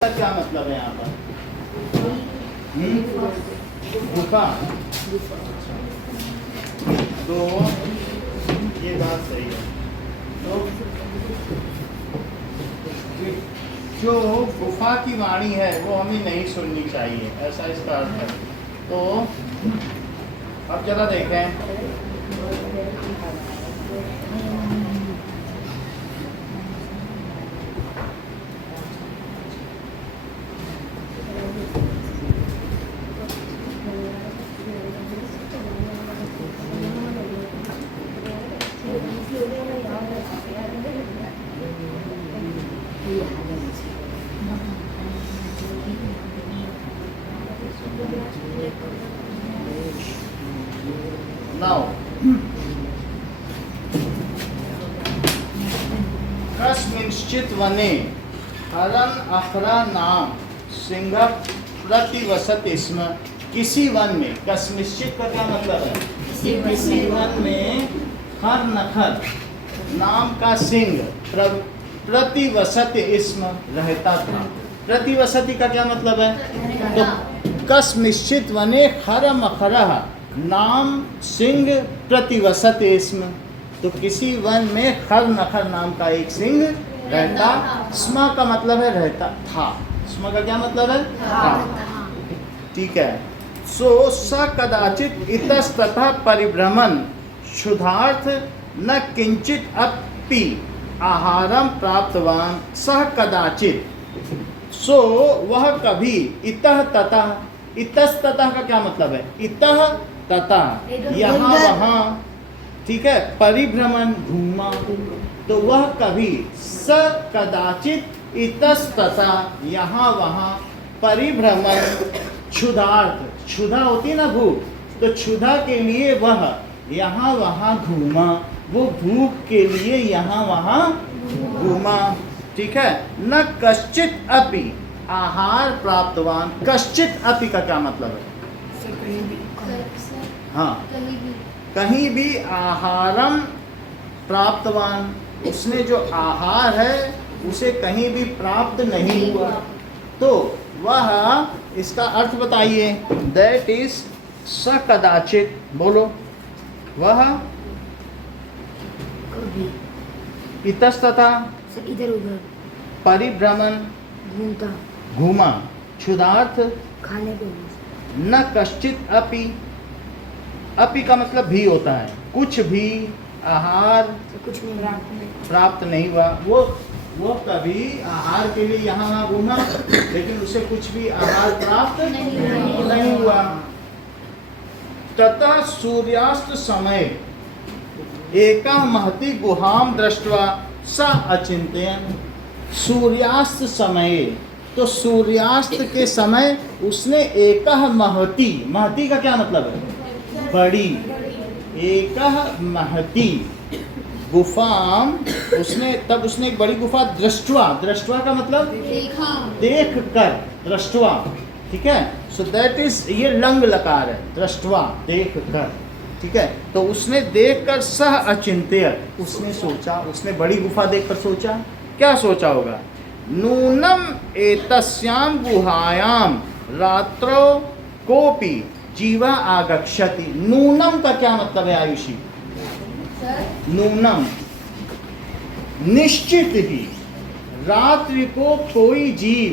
क्या मतलब है यहाँ पर? गुफा। तो ये बात सही है। तो जो गुफा की वाणी है वो हमें नहीं सुननी चाहिए, ऐसा इसका अर्थ है। तो अब जरा देखें, नाउ कस्मिंश्चित् वने हरन अखरा नाम सिंह प्रतिवसति स्म। किसी वन में, कस्मिंश्चित् का क्या मतलब है? किसी वन में हर नखर नाम का सिंह प्रतिवसति स्म, रहता था। प्रतिवसति का क्या मतलब है? तो कस्मिंश्चित् वने हरम अखरः नाम सिंह प्रतिवसति स्म। तो किसी वन में खर नखर नाम का एक सिंह रहता। स्म का मतलब है रहता था। स्म का क्या मतलब है? था। ठीक है। सो स कदाचित इतस्ततः परिभ्रमण क्षुधार्थ न किंचित अपि आहारम प्राप्तवान सह कदाचित। सो वह कभी इतः ततः, इतस्ततः का क्या मतलब है? इतः ततः, यहाँ वहाँ, ठीक है, परिभ्रमण घूमा। तो वह कभी स कदाचित इतस्ततः, यहाँ वहाँ, परिभ्रमण क्षुधार्थ, क्षुधा होती ना भूख, तो क्षुधा के लिए वह यहाँ वहाँ घूमा, वो भूख के लिए यहाँ वहाँ घूमा। ठीक है। न कश्चित अपि आहार प्राप्तवान। कश्चित अपि का क्या मतलब है? हाँ, कहीं भी आहारम प्राप्तवान, उसने जो आहार है उसे कहीं भी प्राप्त नहीं हुआ। तो वह, इसका अर्थ बताइए। दैट इज स कदाचित, बोलो। वह इतस्ततः, इधर उधर, परिभ्रमण घूमा, क्षुधार्थ खाने को, न कश्चित अपि, अपि का मतलब भी होता है, कुछ भी आहार कुछ नहीं प्राप्त नहीं हुआ। वो कभी आहार के लिए यहाँ वहाँ घूमा, लेकिन उसे कुछ भी आहार प्राप्त नहीं हुआ। ततः सूर्यास्त समय एका महती गुहाम दृष्ट्वा स अचिंतयन्। सूर्यास्त समय, तो सूर्यास्त के समय उसने एकह महती, महती का क्या मतलब है? बड़ी। एकह महती गुफाम, उसने तब उसने एक बड़ी गुफा दृष्ट्वा, दृष्ट्वा का मतलब देख कर, दृष्ट्वा। ठीक है। सो दैट इज, ये लंग लकार है, दृष्ट्वा, देख कर। ठीक है। तो उसने देख कर सह अचिंत्य, उसने सोचा, उसने बड़ी गुफा देखकर सोचा। क्या सोचा होगा? नूनम एतस्याम गुहायाम रात्रो कोपि जीवा आगच्छति। नूनम का क्या मतलब है आयुषी? नूनम, निश्चित ही, रात्रि को कोई जीव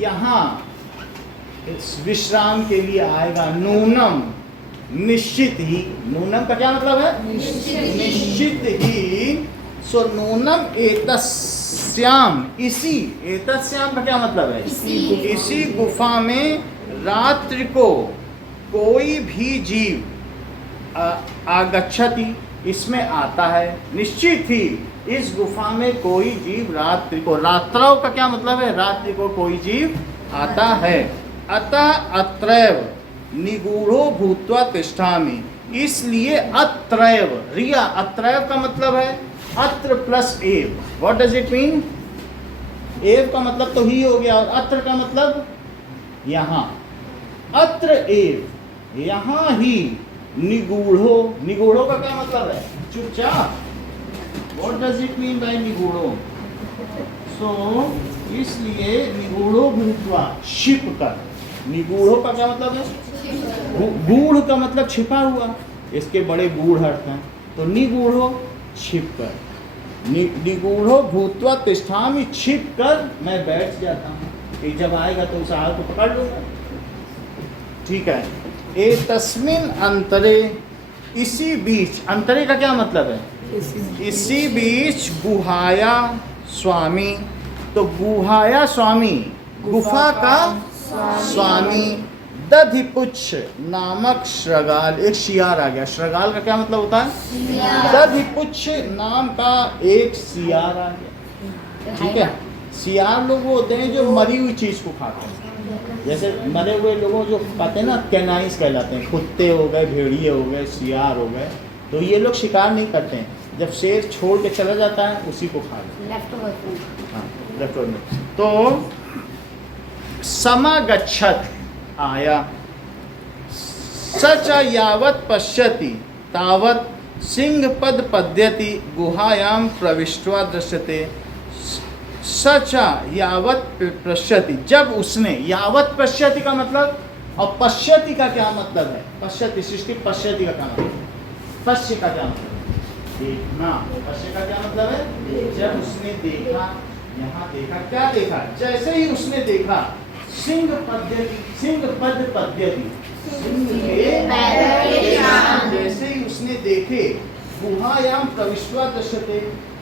यहाँ विश्राम के लिए आएगा। नूनम, निश्चित ही। नूनम का क्या मतलब है? निश्चित ही। सो नूनम एतस्याम, इसी, एतस्याम का क्या मतलब है? इसी गुफा में रात्रि को कोई भी जीव आगच्छति, इसमें आता है। निश्चित ही इस गुफा में कोई जीव रात्रि को, रात्रौ का क्या मतलब है? रात्रि को कोई जीव आता है। अतः अत्रैव निगूढ़ो भूत्वा तिष्ठामि, इसलिए अत्रैव, रिया, अत्रैव का मतलब है अत्र प्लस एव। What does it mean? एव का मतलब तो ही हो गया, और अत्र का मतलब यहाँ। अत्र एव, यहाँ ही, निगूढ़ो, निगूढ़ो का क्या मतलब है? चुपचाप। What does it mean by निगूढ़ो? सो इसलिए निगूढ़ो भूत्वा क्षिप कर। निगूढ़ो का क्या मतलब है? गूढ़ का मतलब छिपा हुआ, इसके बड़े गूढ़ अर्थ हैं। तो निगूढ़ो छिप कर, निगूढ़ो भूत्वा तिष्ठामि, छिप कर मैं बैठ जाता हूँ कि जब आएगा तो उस हाल को पकड़ लूंगा। ठीक है। ए तस्मिन अंतरे, इसी बीच, अंतरे का क्या मतलब है? इसी बीच गुहाया स्वामी। तो गुहाया स्वामी, गुफा का स्वामी, दधिपुच्छ नामक श्रगाल, एक सियार आ गया। श्रगाल का क्या मतलब होता है? दधिपुच्छ नाम का एक सियार आ गया। ठीक है। सियार लोग वो होते हैं जो मरी हुई चीज को खाते हैं। जैसे मरे हुए लोगों जो खाते हैं ना, कैनाइस कहलाते हैं। कुत्ते हो गए, भेड़िए हो गए, सियार हो गए। तो ये लोग शिकार नहीं करते हैं, जब शेर छोड़ के चला जाता है उसी को खा लेते हैं। हाँ, लेफ्ट ओवर में। तो समागच्छत आया, सच यावत पश्यति तावत सिंह पद पद्यति गुहायाम प्रविष्टवा दृश्यते। सच यावत पश्यति, जब उसने, यावत पश्यति का मतलब, और पश्यति का क्या मतलब है? पश्यति सृष्टि, पश्यति का क्या मतलब? पश्य का क्या मतलब है? देखना। पश्य का क्या मतलब है? जब उसने देखा, यहाँ देखा, क्या देखा? जैसे ही उसने देखा, सिंह पद्यति, सिंह पद पद्यति, सिंह के जैसे ही उसने देखे, गुहायाम प्रविष्टवा दृश्यते,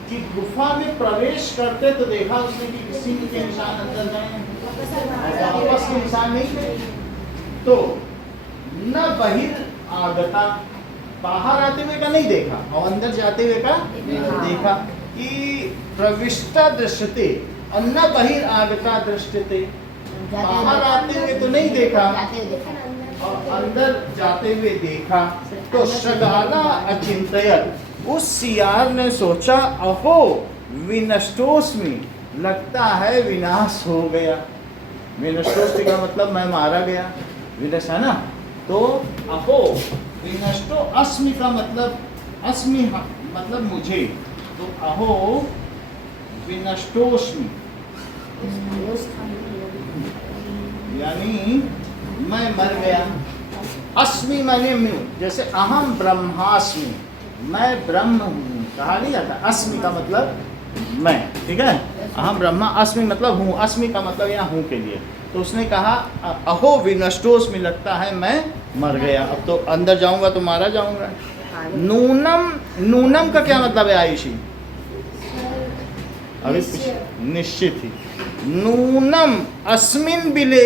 कि गुफा में प्रवेश करते तो देखा उसने कि सिंह के निशान अंदर गए, वापस के निशान नहीं थे। तो न बहिर आगता, बाहर आते हुए का नहीं देखा, और अंदर जाते हुए का देखा। कि प्रविष्टा दृश्यते और न बहिर आगता दृश्यते, बाहर आते हुए तो नहीं देखा और अंदर जाते हुए देखा। तो श्रगाला अचिंतयत, उस सियार ने सोचा, अहो विनष्टोस्मि, लगता है विनाश हो गया। विनष्टोस्मि का मतलब मैं मारा गया, विनश है ना। तो अहो विनष्टो अस्मि का मतलब, अस्मि मतलब मुझे, तो अहो विनष्टोस्मि यानी मैं मर गया। अस्मि माने मैं, जैसे अहम ब्रह्मास्मि, मैं ब्रह्म हूँ, कहा नहीं जाता। अस्मि का मतलब मैं, ठीक है। अहम ब्रह्मा अस्मि मतलब हूँ, अस्मि का मतलब यहाँ हूँ के लिए। तो उसने कहा अहो विनष्टोस्मि, लगता है मैं मर गया, अब तो अंदर जाऊंगा तो मारा जाऊंगा। नूनम, नूनम का क्या मतलब है आयुषी? अभी निश्चित ही। नूनम अस्मिन बिले,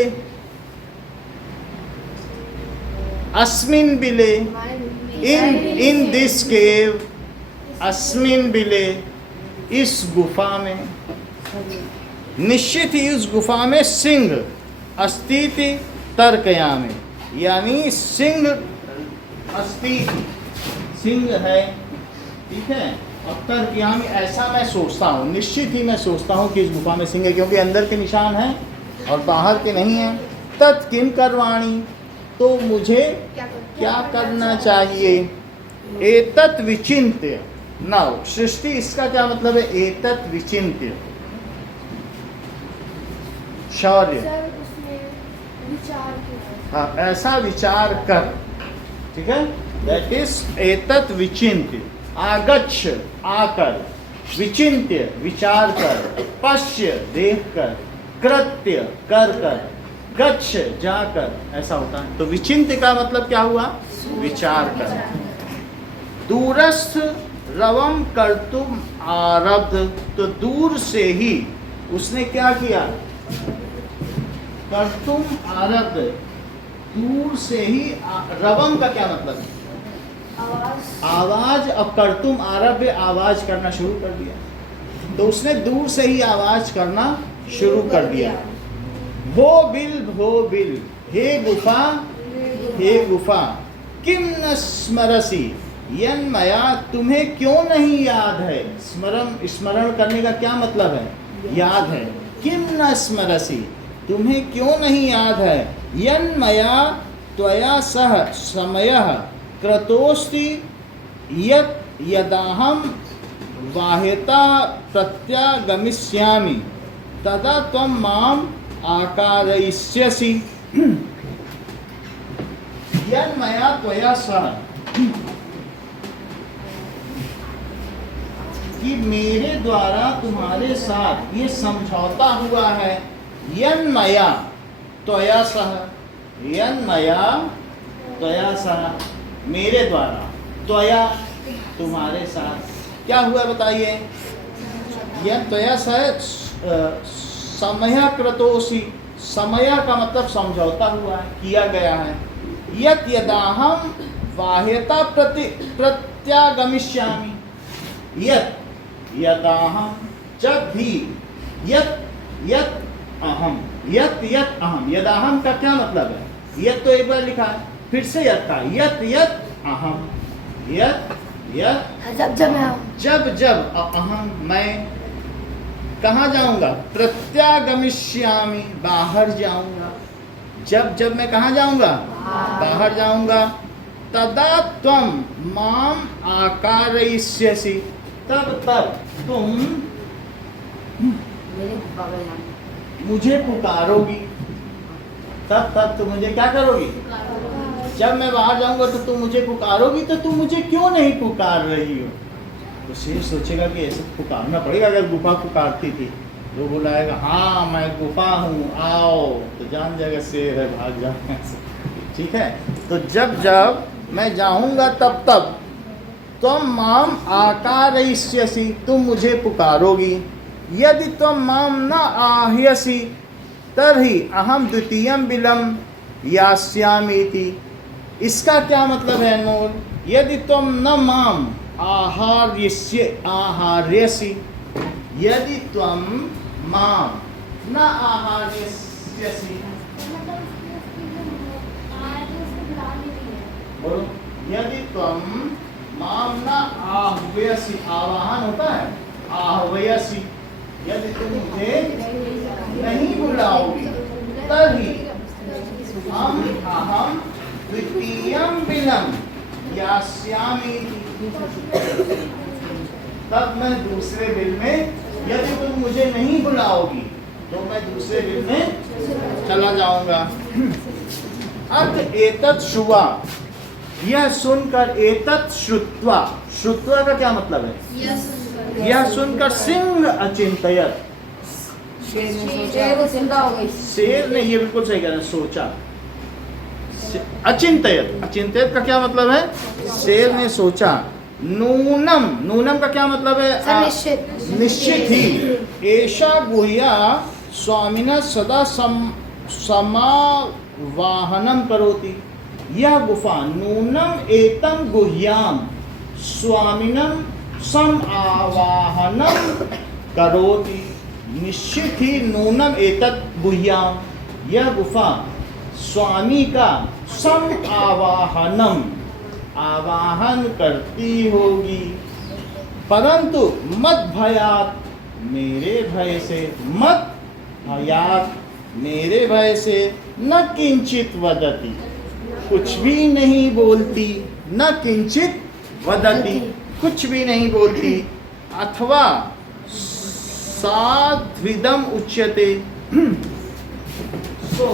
अस्मिन बिले, इन दिस केव, अस्मिन बिले, इस गुफा में, निश्चित ही उस गुफा में सिंह अस्तिति तर्कयामि, यानी सिंह अस्तिति, सिंह है। ठीक है। और तर्कयामि, ऐसा मैं सोचता हूँ, निश्चित ही मैं सोचता हूँ कि इस गुफा में सिंह है, क्योंकि अंदर के निशान हैं और बाहर के नहीं हैं। तत् किम करवाणी, तो मुझे क्या करना चाहिए? एतत् विचिन्त्य, नाउ सृष्टि, इसका क्या मतलब है? एतत् विचिन्त्य, शौर्य, हाँ, ऐसा विचार कर। ठीक है। दैट इज एतत् विचिन्त्य, आगच्छ आकर, विचिन्त्य विचार कर, पश्य देख कर, कृत्य कर कर, गच्छ जाकर, ऐसा होता है। तो विचिन्त्य का मतलब क्या हुआ? विचार कर। दूरस्थ रवम कर्तुम आरब्ध, तो दूर से ही उसने क्या किया? कर्तुम आरब्ध, दूर से ही। रवम का क्या मतलब है? आवाज। अब कर्तुम आरब्ध, आवाज करना शुरू कर दिया। तो उसने दूर से ही आवाज करना शुरू कर दिया। भो बिल, हे गुफा, हे गुफा, किम न स्मरसी, यन्मया, तुम्हें क्यों नहीं याद है? स्मरण, स्मरण करने का क्या मतलब है? याद है। किम न स्मरसी, तुम्हें क्यों नहीं याद है? यन्मया त्वया सह समयः कृतोस्ति यत् यदाहं वाहिता प्रत्यागमिष्यामि तदा त्वं माम आकारयिष्यसि यन्मया त्वया सह, कि मेरे द्वारा तुम्हारे साथ ये समझौता हुआ है। यन्मया त्वया सह, यन्मया त्वया सह, मेरे द्वारा, त्वया तुम्हारे साथ क्या हुआ बताइए। यन त्वया सह समय कृतोसी, समय का मतलब समझौता हुआ है, किया गया है। यत यदाहम बाह्यता प्रत्यागमिष्यामि, यत यदाहम, जब भी, यत यत अहम, यत यत अहम, यदाहम का क्या मतलब है। यत तो एक बार लिखा है, फिर से यत का, यत यत अहम, यत यत जब जब मैं आऊँ, जब जब अहम मैं कहाँ जाऊंगा, प्रत्यागमिष्यामि बाहर जाऊंगा, जब जब मैं कहाँ जाऊंगा, बाहर जाऊंगा। तदा त्वं माम आकारयिष्यसि, तब तब तुम मेरे गुफा में जाना, मुझे पुकारोगी, तब तब तुम मुझे क्या करोगी, जब मैं बाहर जाऊंगा तो तुम मुझे पुकारोगी, तो तुम मुझे क्यों नहीं पुकार रही हो। तो शेर सोचेगा कि ऐसे पुकारना पड़ेगा, अगर गुफा पुकारती थी तो बुलाएगा, हाँ मैं गुफा हूँ आओ, तो जान जाएगा शेर है, भाग जाएगा। ठीक है, तो जब जब मैं जाऊंगा तब तब तुम माम आकारयिष्यसि, तुम मुझे पुकारोगी। यदि तुम माम न आह्यसि तर्हि अहम द्वितीयं बिलम यास्यामीति। इसका क्या मतलब है अनमोल। यदि तुम न माम आहार्यसि, यदि तुम माम न आहार्यसि, बोलो, यदि तुम माम न आह्वयसि, आवाहन होता है आह्वयसि, यदि तुम मुझे नहीं बुलाओगी तभी हम अहम द्वितीयं बिलम यास्यामि, तब मैं दूसरे बिल में, यदि तुम मुझे नहीं बुलाओगी तो मैं दूसरे बिल में चला जाऊंगा। अर्थ एतत् श्रुवा, यह सुनकर, एतत् श्रुत्वा, श्रुत्वा का क्या मतलब है, यह सुनकर सिंह अचिंतयत, शेर को चिंता हो गई, शेर ने, ये बिल्कुल सही कह रहे हैं, सोचा। अचिंतयत, अचिंतयत का क्या मतलब है, शेर ने सोचा। नूनम, नूनम का क्या मतलब है, निश्चित ही। एषा गुह्या स्वामिना सदा समावाहनम करोति, यह गुफा, नूनम एतम गुह्याम स्वामिनम सम आवाहनम करोति, निश्चित ही नूनम एतत् गुह्याम, यह गुफा स्वामी का सम आवाहनम, आवाहन करती होगी। परंतु मत भयात, मेरे भय से, मत भयात, मेरे भय से, न किंचित वदति, कुछ भी नहीं बोलती, न किंचित वदति, कुछ भी नहीं बोलती। अथवा साध्विदम उच्यते, सो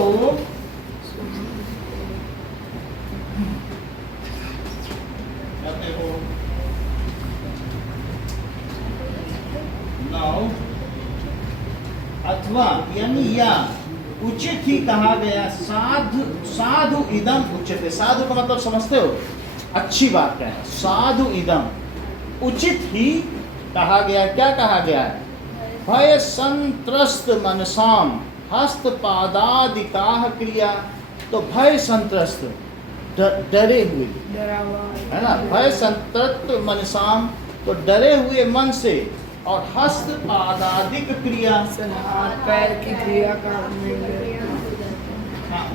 अथवा यानी या उचित ही कहा गया, साधु, साधु इदम उच्यते, साधु का मतलब समझते हो, अच्छी बात है, साधु इदम, उचित ही कहा गया। क्या कहा गया है, भय संत्रस्त मनसाम हस्त पादादिकाह क्रिया, तो भय संत्रस्त, डरे हुए, है ना, भय संतृप्त मनसाम, तो डरे हुए मन से, और हस्त पादादिक क्रिया, हाथ पैर की क्रिया का,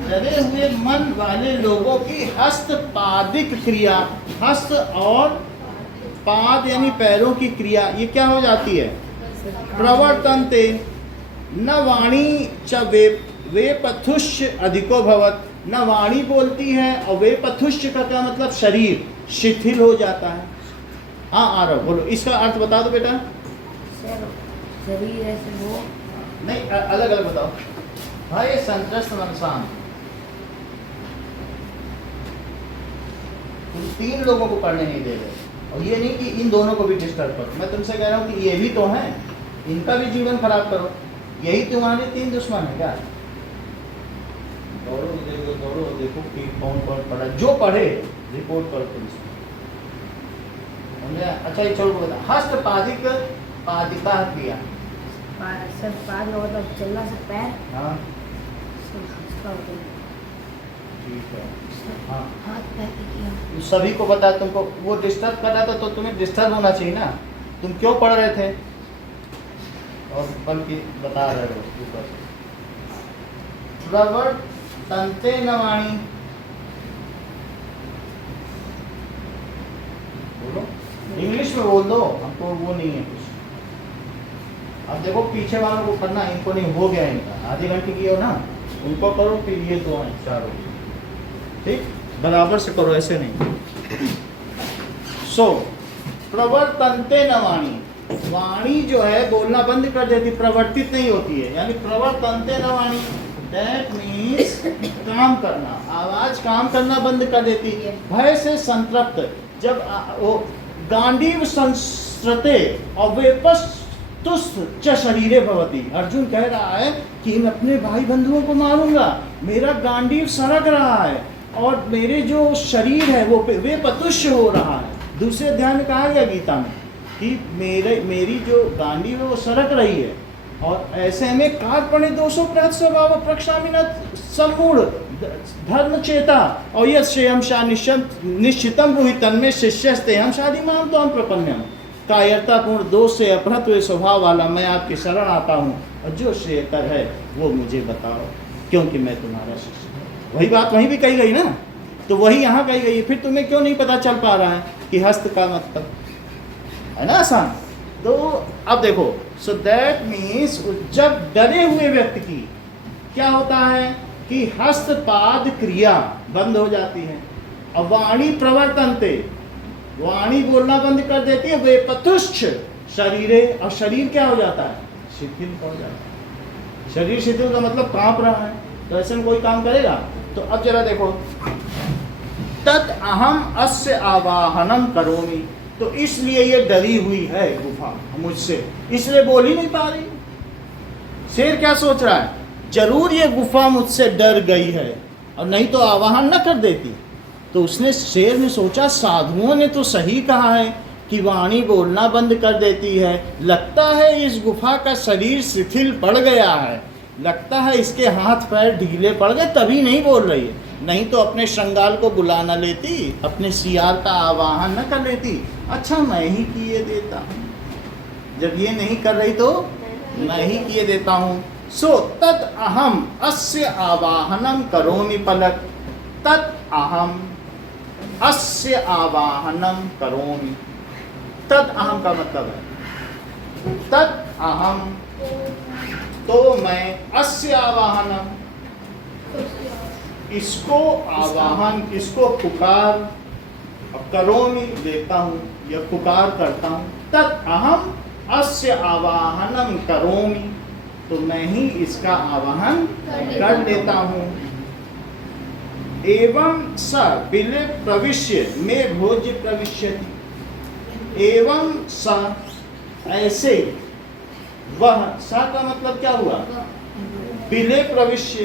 डरे हुए मन वाले लोगों की हस्त पादिक क्रिया, हस्त और पाद यानी पैरों की क्रिया, ये क्या हो जाती है, प्रवर्तन्ते, न वाणी च वेपथुष्य अधिको भवत, न वाणी बोलती है, और वेपथुष्य का क्या मतलब, शरीर शिथिल हो जाता है। हाँ आ रहा, बोलो इसका अर्थ बता दो बेटा। शरीर ऐसे वो नहीं अलग अलग बताओ। भय संत्रस्त मन शांत, तुम तीन लोगों को पढ़ने नहीं दे रहे, और ये नहीं कि इन दोनों को भी डिस्टर्ब करो। मैं तुमसे कह रहा हूँ कि ये भी तो हैं, इनका भी जीवन खराब करो। यही तुम्हारे तीन दुश्मन है क्या? दौड़ो देखो कि कौन कौन पढ़ा, जो पढ़े रिपोर्ट करो पुलिस में। अच्छा ये चलो बता, हस्त पादिक पादिका क्रिया। सर पाद में मतलब चलना सर पैर, हाँ सर हंसता होता है। ठीक है। हाँ हाथ पैर की क्रिया। सभी को बता, तुमको वो डिस्टर्ब कर रहा था तो तुम्हें डिस्टर्ब होना चाहिए ना। तुम क्यों पढ़ रहे थे? और बल्कि बता रहे हो ऊपर से। प्रवर्तन्ते नवाणी, बोलो इंग्लिश में बोल दो, हमको वो नहीं है कुछ। अब देखो पीछे वालों को करना, इनको नहीं, हो गया इनका, आधे घंटे की हो ना, उनको करो, फिर ये दो हैं चारों, ठीक बराबर से करो, ऐसे नहीं। सो प्रवर्तन्ते न वाणी, वाणी जो है बोलना बंद कर देती, प्रवर्तित नहीं होती है, यानी प्रवर्तन्ते न वाणी, दैट मीन्स काम करना, आवाज काम करना बंद कर देती है। भय से संतृप्त, जब वो गांडीव संस्रते और वेपस्तुस्त च शरीरे भवति, अर्जुन कह रहा है कि मैं अपने भाई बंधुओं को मारूंगा, मेरा गांडीव सरक रहा है और मेरे जो शरीर है वो वेपतुष्य हो रहा है। दूसरे अध्याय में कहा गया गीता में कि मेरी जो गांडीव है वो सरक रही है, और ऐसे में कार्पण्य दोषो प्रहत स्वभाव प्रक्षामिनत सम्मूढ़ धर्म चेता और यह श्रेयम शा निश्चितम ब्रूहि तन्मे शिष्यस्ते हम शादी माम तो हम प्रपन्नम, कायरतापूर्ण दोष से अपहृत हुए स्वभाव वाला मैं आपकी शरण आता हूँ, और जो श्रेयकर है वो मुझे बताओ, क्योंकि मैं तुम्हारा शिष्य हूँ। वही बात वहीं भी कही गई ना, तो वही यहाँ कही गई। फिर तुम्हें क्यों नहीं पता चल पा रहा है कि हस्त का मतलब है ना आसान। तो अब देखो, सो दैट मीन्स जब डरे हुए व्यक्ति की क्या होता है कि हस्तपाद क्रिया बंद हो जाती है, और वाणी प्रवर्तनते, वाणी बोलना बंद कर देती है, वे पतुष्ठ शरीरे, और शरीर क्या हो जाता है? शिथिल हो जाता है। शरीर शिथिल का मतलब कांप रहा है, तो ऐसे में कोई काम करेगा? तो अब जरा देखो, तत् अहम अस्य आवाहनम करोमि, तो इसलिए ये डरी हुई है गुफा मुझसे, इसलिए बोल ही नहीं पा रही। शेर क्या सोच रहा है? जरूर ये गुफा मुझसे डर गई है, और नहीं तो आवाहन न कर देती। तो उसने, शेर ने सोचा साधुओं ने तो सही कहा है कि वाणी बोलना बंद कर देती है, लगता है इस गुफा का शरीर शिथिल पड़ गया है, लगता है इसके हाथ पैर ढीले पड़ गए तभी नहीं बोल रही है, नहीं तो अपने श्रृंगार को बुला न लेती, अपने सियार का आवाहन न कर लेती। अच्छा मैं ही किए देता हूँ, जब ये नहीं कर रही तो मैं ही किए देता हूँ। सो तत् अहम अस्य आवाहनम करोमि पलक, तत् अहम अस्य आवाहनम करोमि, तत् अहम का मतलब है तत् अहम, तो मैं, अस्य आवाहनम इसको आवाहन, इसको पुकार, और करोमि देता हूँ या पुकार करता हूँ। तत् अहम अस्य आवाहनम करोमि, तो मैं ही इसका आवाहन कर लेता हूँ। एवं स बिले प्रविश्य में भोज्य प्रविश्यति, एवं स ऐसे वह, सा का मतलब क्या हुआ? बिले प्रविश्य,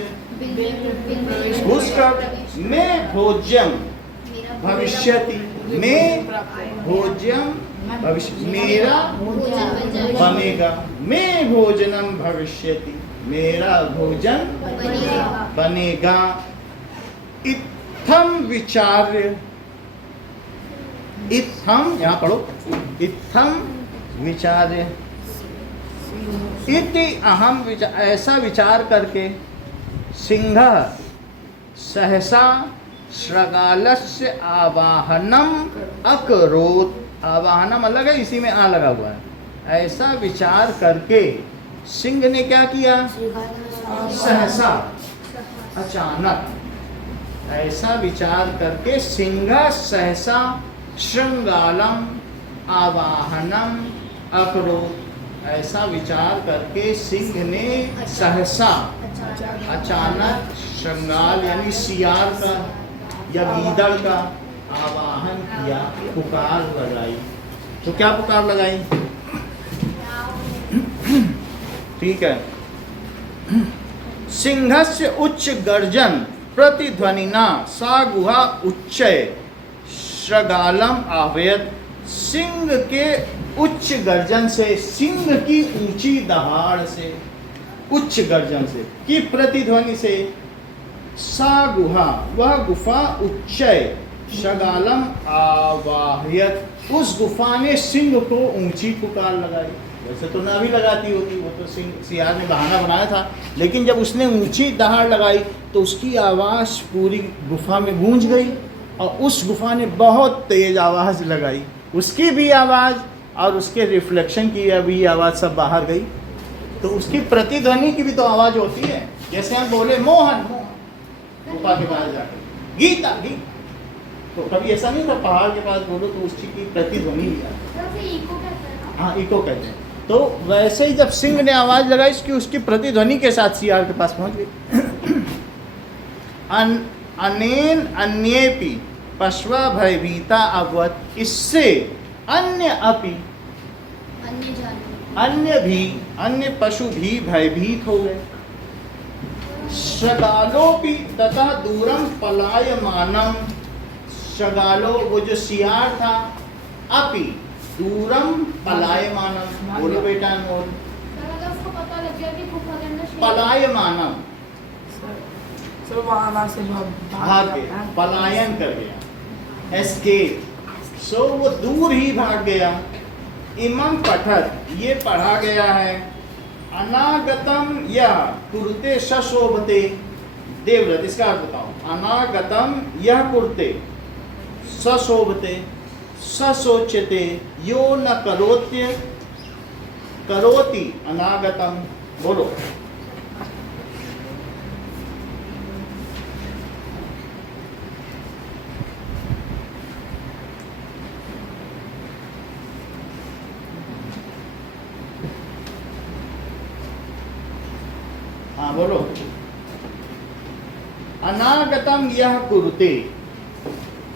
घुसकर, में भोज्यम भविष्यति, में भोज्यम भविष्य, मेरा बनेगा, में भोजनम भविष्यति, मेरा भोजन बनेगा। इत्थम विचार्य, इत्थम यहाँ पढ़ो, इत्थम विचार्य, इति अहम विचार, ऐसा विचार करके, सिंह सहसा श्रगालस्य आवाहनम अकरोत, आवाहनम अलग है, इसी में आ लगा हुआ है। ऐसा विचार करके सिंह ने क्या किया? सहसा, अचानक, ऐसा विचार करके सिंह सहसा श्रृंगालम आवाहनम अकरोत, ऐसा विचार करके सिंह ने सहसा अचानक श्रृंगार यानी सियार का या गीदड़ का आवाहन किया, पुकार लगाई। तो क्या पुकार लगाई? ठीक है। सिंहस्य उच्च गर्जन प्रतिध्वनिना सा गुहा उच्चय श्रगालम आह्वयत। सिंह के उच्च गर्जन से, सिंह की ऊंची दहाड़ से, उच्च गर्जन से की प्रतिध्वनि से, सा गुहा वह गुफा उच्चय शगालम आवाह्यत, उस गुफा ने सिंह को ऊंची पुकार लगाई। वैसे तो ना भी लगाती होती, वो तो सिंह सियार ने बहाना बनाया था, लेकिन जब उसने ऊंची दहाड़ लगाई तो उसकी आवाज़ पूरी गुफा में गूंज गई और उस गुफा ने बहुत तेज आवाज़ लगाई, उसकी भी आवाज़ और उसके रिफ्लेक्शन की भी आवाज़ सब बाहर गई। तो उसकी प्रतिध्वनि की भी तो आवाज़ होती है। जैसे हम बोले मोहन मोहन गुफा के पास जाकर, गीता गीता, तो कभी ऐसा नहीं था पहाड़ के पास बोलो तो उसकी की प्रतिध्वनि भी आती। हाँ, इको कहते हैं। तो वैसे ही जब सिंह ने आवाज़ लगाई इसकी, उसकी प्रतिध्वनि के साथ सियार के पास पहुंच गई। अनेन अन्येपि पशवा भयभीता अवत, इससे अन्य अपि अन्य पशु भी भयभीत हो गए। शगालोपि तथा दूरम पलायमानम, शगालो वो जो सियार था, अपि दूरम पलायमानम, बोलो बेटा अनमोल, पलायमानम सब वहाँ से भाग गया, पलायन कर गया, एस्केप। सो वो दूर ही भाग गया। इमम पठत, ये पढ़ा गया है, अनागतम यह कुरुते सशोभते, देवव्रत, इसका अर्थ बताओ। अनागतम यह कुरुते सशोभते ससोच्यते यो न करोत्य करोति अनागतम, बोलो। हाँ बोलो। अनागतम यह कुरुते,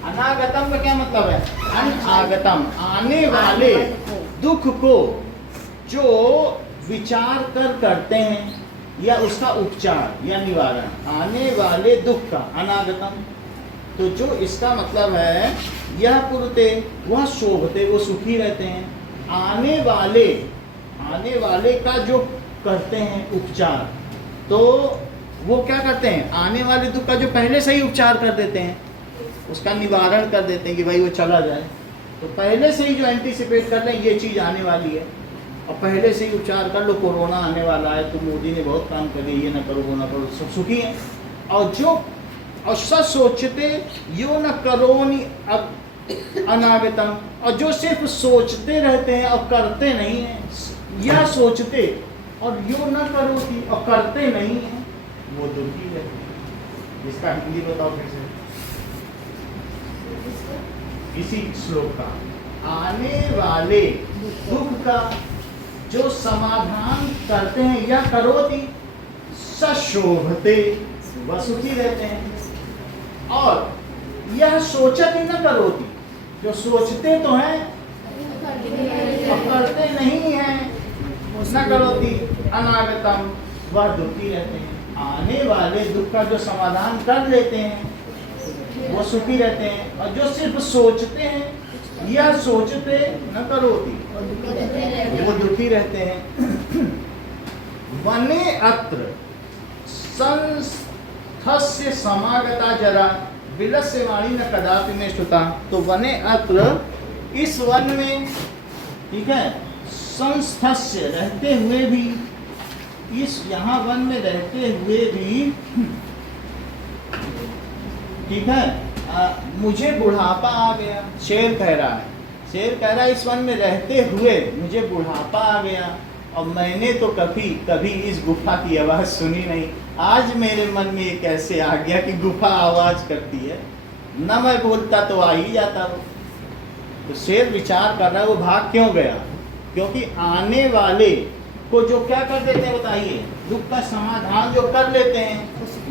अनागतम का क्या मतलब है? अनागतम, आने वाले दुख को जो विचार कर करते हैं या उसका उपचार या निवारण, आने वाले दुख का अनागतम। तो जो इसका मतलब है यह कुरुते, वह शोभते, वो सुखी रहते हैं। आने वाले का जो करते हैं उपचार, तो वो क्या करते हैं? आने वाले दुख का जो पहले से ही उपचार कर देते हैं, उसका निवारण कर देते हैं कि भाई वो चला जाए। तो पहले से ही जो एंटीसिपेट कर लें ये चीज़ आने वाली है और पहले से ही उपचार कर लो, कोरोना आने वाला है तो मोदी ने बहुत काम कर दिया, ये ना करो वो ना करो, सब सुखी हैं। और जो और सच सोचते यो न करोनी अनागतम, और जो सिर्फ सोचते रहते हैं और करते नहीं हैं, या सोचते और यो न करोती और करते नहीं हैं, वो दुखी है। इसका हिंदी बताओ फिर से इसी श्लोक का। आने वाले दुख का जो समाधान करते हैं या करोती सशोभते, वह सुखी रहते हैं। और यह सोचत ही न करोती, जो सोचते तो हैं और करते नहीं हैं, न करोती अनागतम, वह दुखी रहते हैं। आने वाले दुख का जो समाधान कर लेते हैं वो सुखी रहते हैं, और जो सिर्फ सोचते हैं या सोचते न करोती वो दुखी रहते हैं। वने अत्र संस्थस्य समागता जरा विलस्य वाणी न कदापि में श्रुता। तो वने अत्र, इस वन में, ठीक है, संस्थस्य रहते हुए भी, इस यहाँ वन में रहते हुए भी, ठीक है, मुझे बुढ़ापा आ गया। शेर कह रहा है, शेर कह रहा है इस वन में रहते हुए मुझे बुढ़ापा आ गया और मैंने तो कभी इस गुफा की आवाज़ सुनी नहीं। आज मेरे मन में ये कैसे आ गया कि गुफा आवाज़ करती है, न मैं बोलता तो आ ही जाता वो। तो शेर विचार कर रहा है वो भाग क्यों गया, क्योंकि आने वाले को जो क्या कर देते हैं बताइए, दुख का समाधान जो कर लेते हैं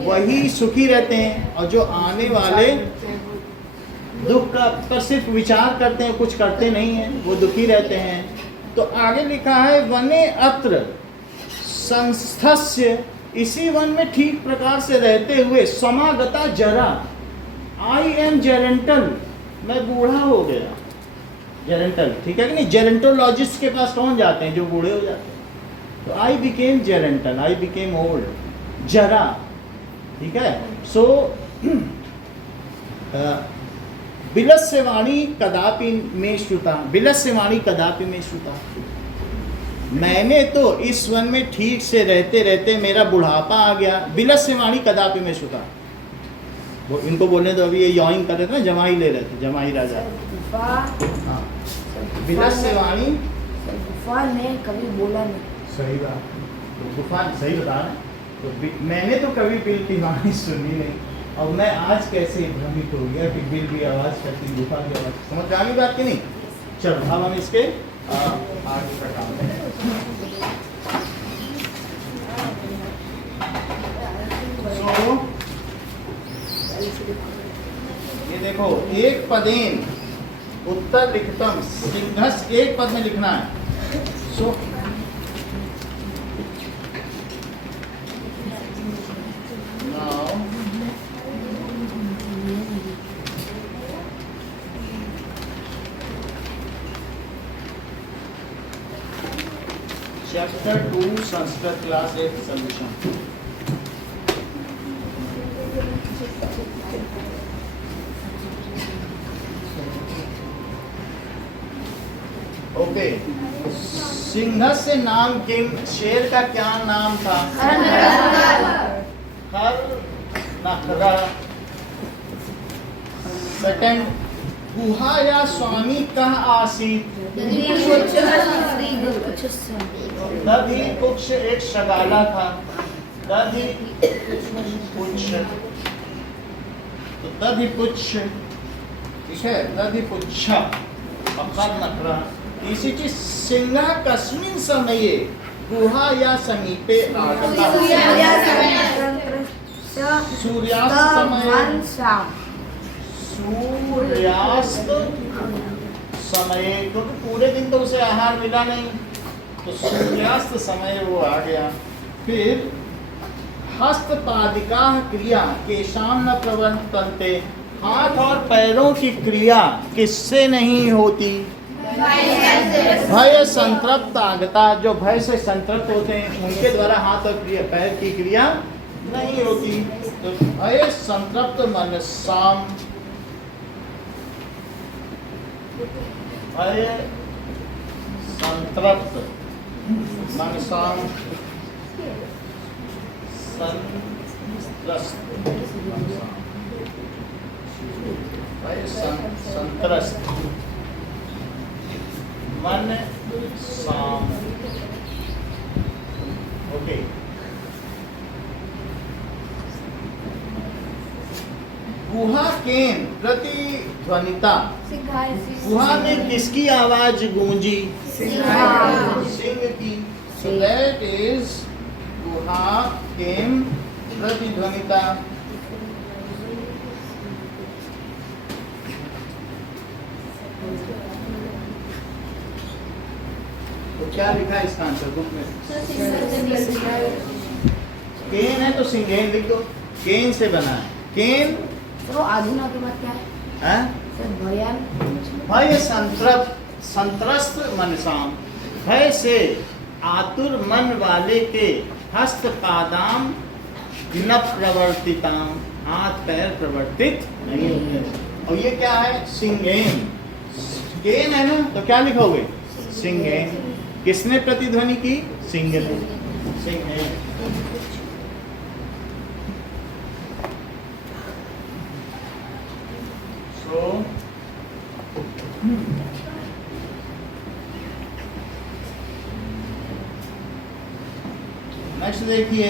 वही सुखी रहते हैं, और जो आने वाले दुख का पर सिर्फ विचार करते हैं, कुछ करते नहीं हैं, वो दुखी रहते हैं। तो आगे लिखा है वने अत्र संस्थस्य, इसी वन में ठीक प्रकार से रहते हुए समागता जरा, आई एम जेरेंटल, मैं बूढ़ा हो गया। जेरेंटल, ठीक है कि नहीं? जेरेंटोलॉजिस्ट के पास कौन जाते हैं? जो बूढ़े हो जाते हैं। तो I became gerontal, I became old, जरा, ठीक है। सो बिलस्य वाणी कदापि में श्रुता, बिलस्य वाणी कदापि में श्रुता, मैंने तो इस वन में ठीक से रहते रहते मेरा बुढ़ापा आ गया। बिलस्य वाणी कदापि में श्रुता, वो इनको बोलने तो अभी ये यॉइंग कर रहे थे ना, जमाई ले रहे थे, जमाई राजा। हाँ, बिलस्य वाणी, गुफा ने कभी बोला नहीं। सही बात, तो गुफा सही बता रहे हैं। तो मैंने तो कभी बिल की वाणी सुनी नहीं, और मैं आज कैसे भ्रमित हो गया कि बिल की आवाज़ करती, गुफा की आवाज़। समझ आ गई बात की नहीं? चलो अब हम इसके आगे का काम करें। तो ये देखो, एक पदेन उत्तर लिखतम, सिंहस एक पद में लिखना है। सो chapter 2 Sanskrit class 8 solution. Okay, Singh से नाम किंग, शेर का क्या नाम था? हर नखरा। सेकंड, गुहा या स्वामी कह आसीत, दधि कुक्ष एक शगाला था, दधि पुच्छ, तो दधि पुच्छ, ठीक है, दधि पुच्छा अखर नखरा। इसी चीज सिंह कस्मिन समये गुहा या समीपे आगता, सूर्यास्त समय, सूर्यास्त समय, क्योंकि पूरे दिन तो उसे आहार मिला नहीं, तो सूर्यास्त समय वो आ गया। फिर हस्तपादिका क्रिया केशाम न प्रवर्तन्ते, हाथ और पैरों की क्रिया किससे नहीं होती? भय संतृप्त आगता, जो भय से संतृप्त होते हैं उनके द्वारा हाथ और पैर की क्रिया नहीं होती। तो भय संतृप्त मनसाम, भय संतृप्त मनसाम, संत्रस्त मन साम। ओके, गुहा केन प्रतिध्वनिता, गुहा में किसकी आवाज गूंजी? सिंह की। सो दैट इज गुहा केन प्रतिध्वनिता। तो क्या लिखा है इसका आंसर बुक में? केन है तो सिंगेन लिख दो, केन से बना है। केन तो आधुना के बाद क्या है? भय संतृप्त, संत्रस्त मनसाम, भय से आतुर मन वाले के हस्त पादाम न प्रवर्तिताम, हाथ पैर प्रवर्तित नहीं होते। और ये क्या है? सिंगेन। केन है ना, तो क्या लिखोगे? सिंगेन। किसने प्रतिध्वनि की? सिंह ने। सिंगेन। सो नेक्स्ट देखिए,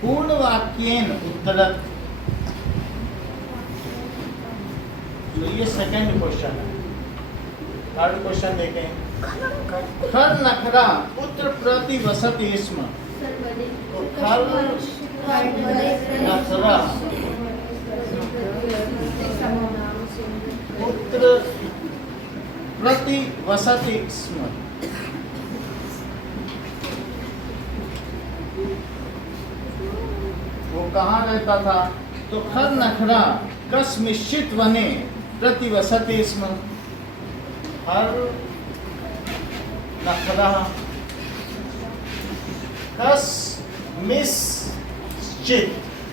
पूर्ण वाक्येन उत्तरक। तो ये सेकंड क्वेश्चन है। थर्ड क्वेश्चन देखें। खर नखरा पुत्र प्रतिवसति स्म। तो खर नखरा पुत्र प्रतिवसति स्म। वो कहाँ रहता था? तो खर नखरा कस्मिश्चित वने प्रतिवसति स्म। हर नखरा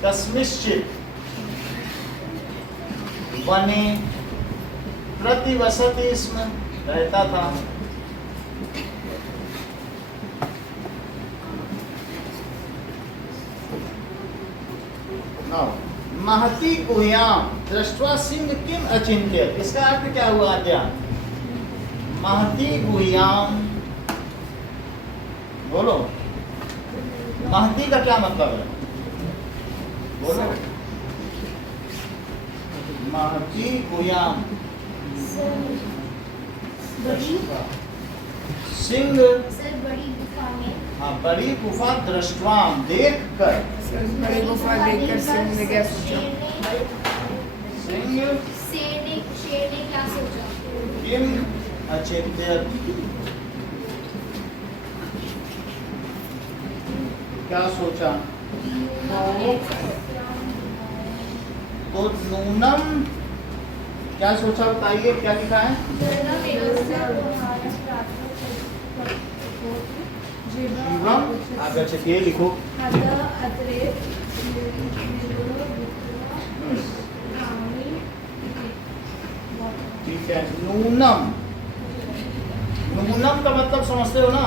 कस्मिश्चित वने प्रतिवसति स्म, रहता था। महती गुह्याम दृष्ट्वा सिंह किम अचिंत्य। इसका अर्थ क्या हुआ अध्याय? महती गुह्याम, बोलो महती का क्या मतलब है? बोलो महती गुह्याम सिंह, बड़ी गुफा में, हाँ बड़ी गुफा दृष्टवाम देख कर, बड़ी गुफा देखकर सिंह ने क्या सोचा? सिंह शेर ने क्या सोचा? किम अचिंत्य, क्या सोचा? तो नूनम क्या सोचा बताइए, क्या लिखा है? जीवम आगच्छति, ये लिखो। ठीक है। नूनम, नूनम का मतलब समझते हो ना?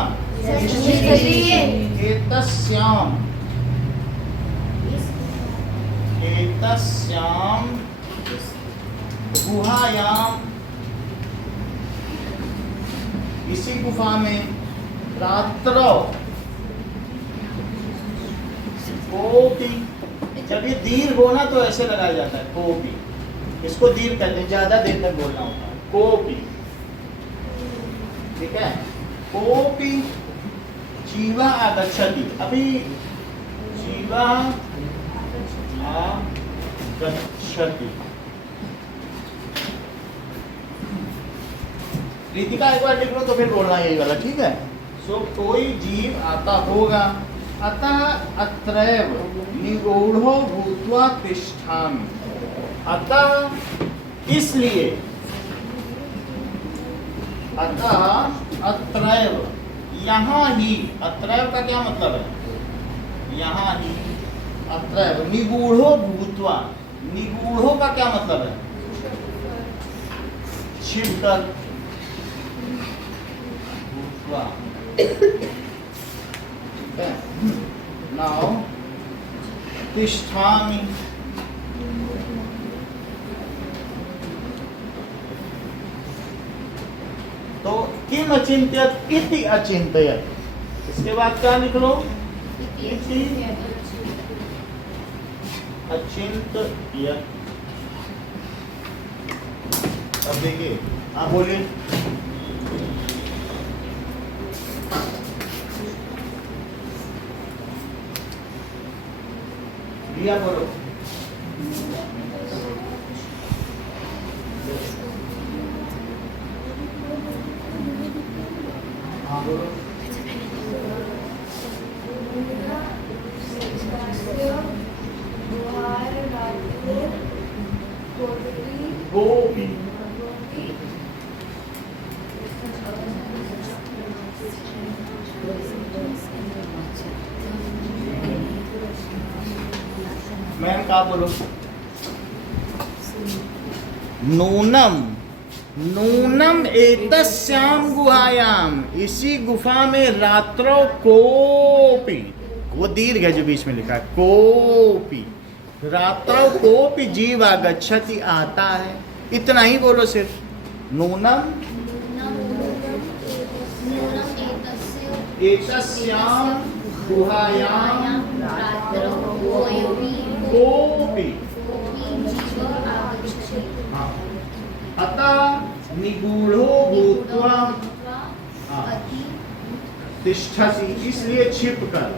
एतस्याम, एतस्याम गुहायाम, इसी गुफा में रात्रो कोपी, जब ये दीर्घ हो ना तो ऐसे लगाया जाता है कोपी, इसको दीर्घ कहते हैं, ज्यादा देर तक बोलना होता है कोपी, ठीक है। कोपी जीवा आगच्छति, अभी जीवा आगच्छति। रीतिका एक बार लिख लो तो फिर बोलना यही वाला, ठीक है। सो कोई जीव आता होगा, अतः अत्रैव निगूढ़ो भूत्वा तिष्ठामि, अतः इसलिए, अतः अत्रैव यहाँ ही, अत्रैव का क्या मतलब है? यहाँ ही, अत्रैव निगूढ़ो भूत्वा, निगूढ़ो का क्या मतलब है? छिपकर, भूत्वा, नाउ तिष्ठामि, तो किम अचिंत्यत इति अचिंत्यत, इसके बाद क्या लिख लो? इति अचिंत्यत। अब देखिए, आप बोलिए। लिया बोलो। हाँ बोलो। गोपी, मैं क्या बोलूं? नूनम, नूनम एतस्याम गुहायाम, इसी गुफा में रात्रो कोपी, वो दीर्घ है जो बीच में लिखा है, कोपी, रात्रो कोपी जीव आगच्छति, आता है। इतना ही बोलो सिर्फ, नूनम एतस्याम गुहायाम कोपी, अतः निगूढ़ो भूत्वा तिष्ठति, इसलिए छिप कर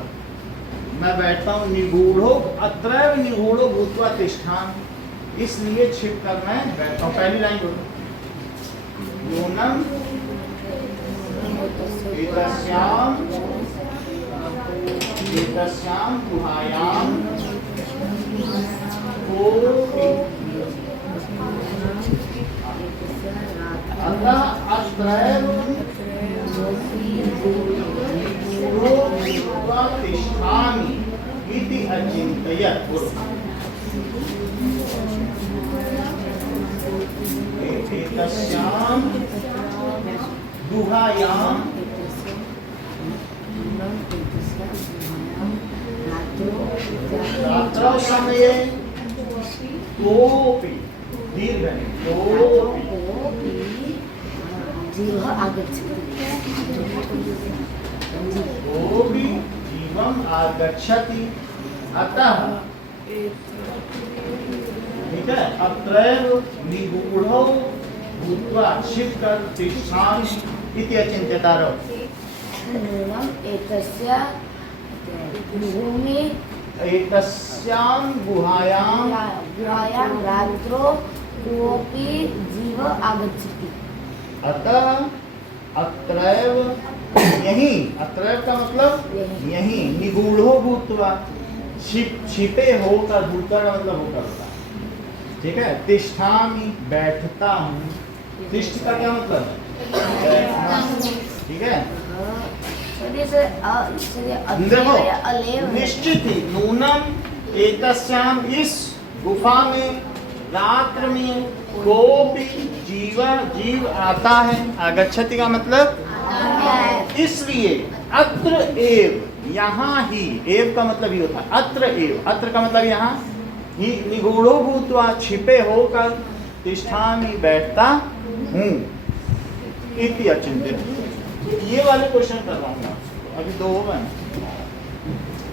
मैं बैठता हूँ। निगूढ़ो अत्रैव निगूढ़ो भूत्वा तिष्ठामि, इसलिए छिप कर मैं बैठता हूँ। पहली लाइन बोलो। नूनम एतस्याम गुहायाम कोऽपि अतः अत्रैव निगूढ़ो भूत्वा तिष्ठामि इति अचिन्तयत्। एतस्यां गुहायां रात्रौ समये कोऽपि दीर्घ कोऽपि जीवः आगच्छति। कोऽपि जीवम् आगच्छति। अतः ठीक है, अत्रैव निगूढ़ो भूत्वा छिपकर तिष्ठामि इति अचिन्त्यतारो। नूनम् एतस्य भूमि एतस्यां गुहायां गुहायां रात्रौ कोऽपि जीव आगच्छति। अतः अत्रैव, यही अत्रैव का मतलब यही, निगूढ़ो भूत्वा छिपे होकर, भूत्वा का मतलब होकर होता है। ठीक है, तिष्ठामि बैठता हूँ। तिष्ठ का क्या मतलब है? बैठना। ठीक है, देखो निश्चित ही नूनम एतस्याम, इस गुफा में रात्र में कोऽपि जीव आता है। आगच्छति का मतलब इसलिए, अत्र एव यहाँ ही, एव का मतलब ही होता है अत्र एव, अत्र का मतलब यहाँ ही, निगूढ़ो भूत्वा छिपे होकर तिष्ठामि बैठता हूँ इति अचिन्त्यः। ये वाले क्वेश्चन कर रहा हूँ मैं, अभी दो हो गए।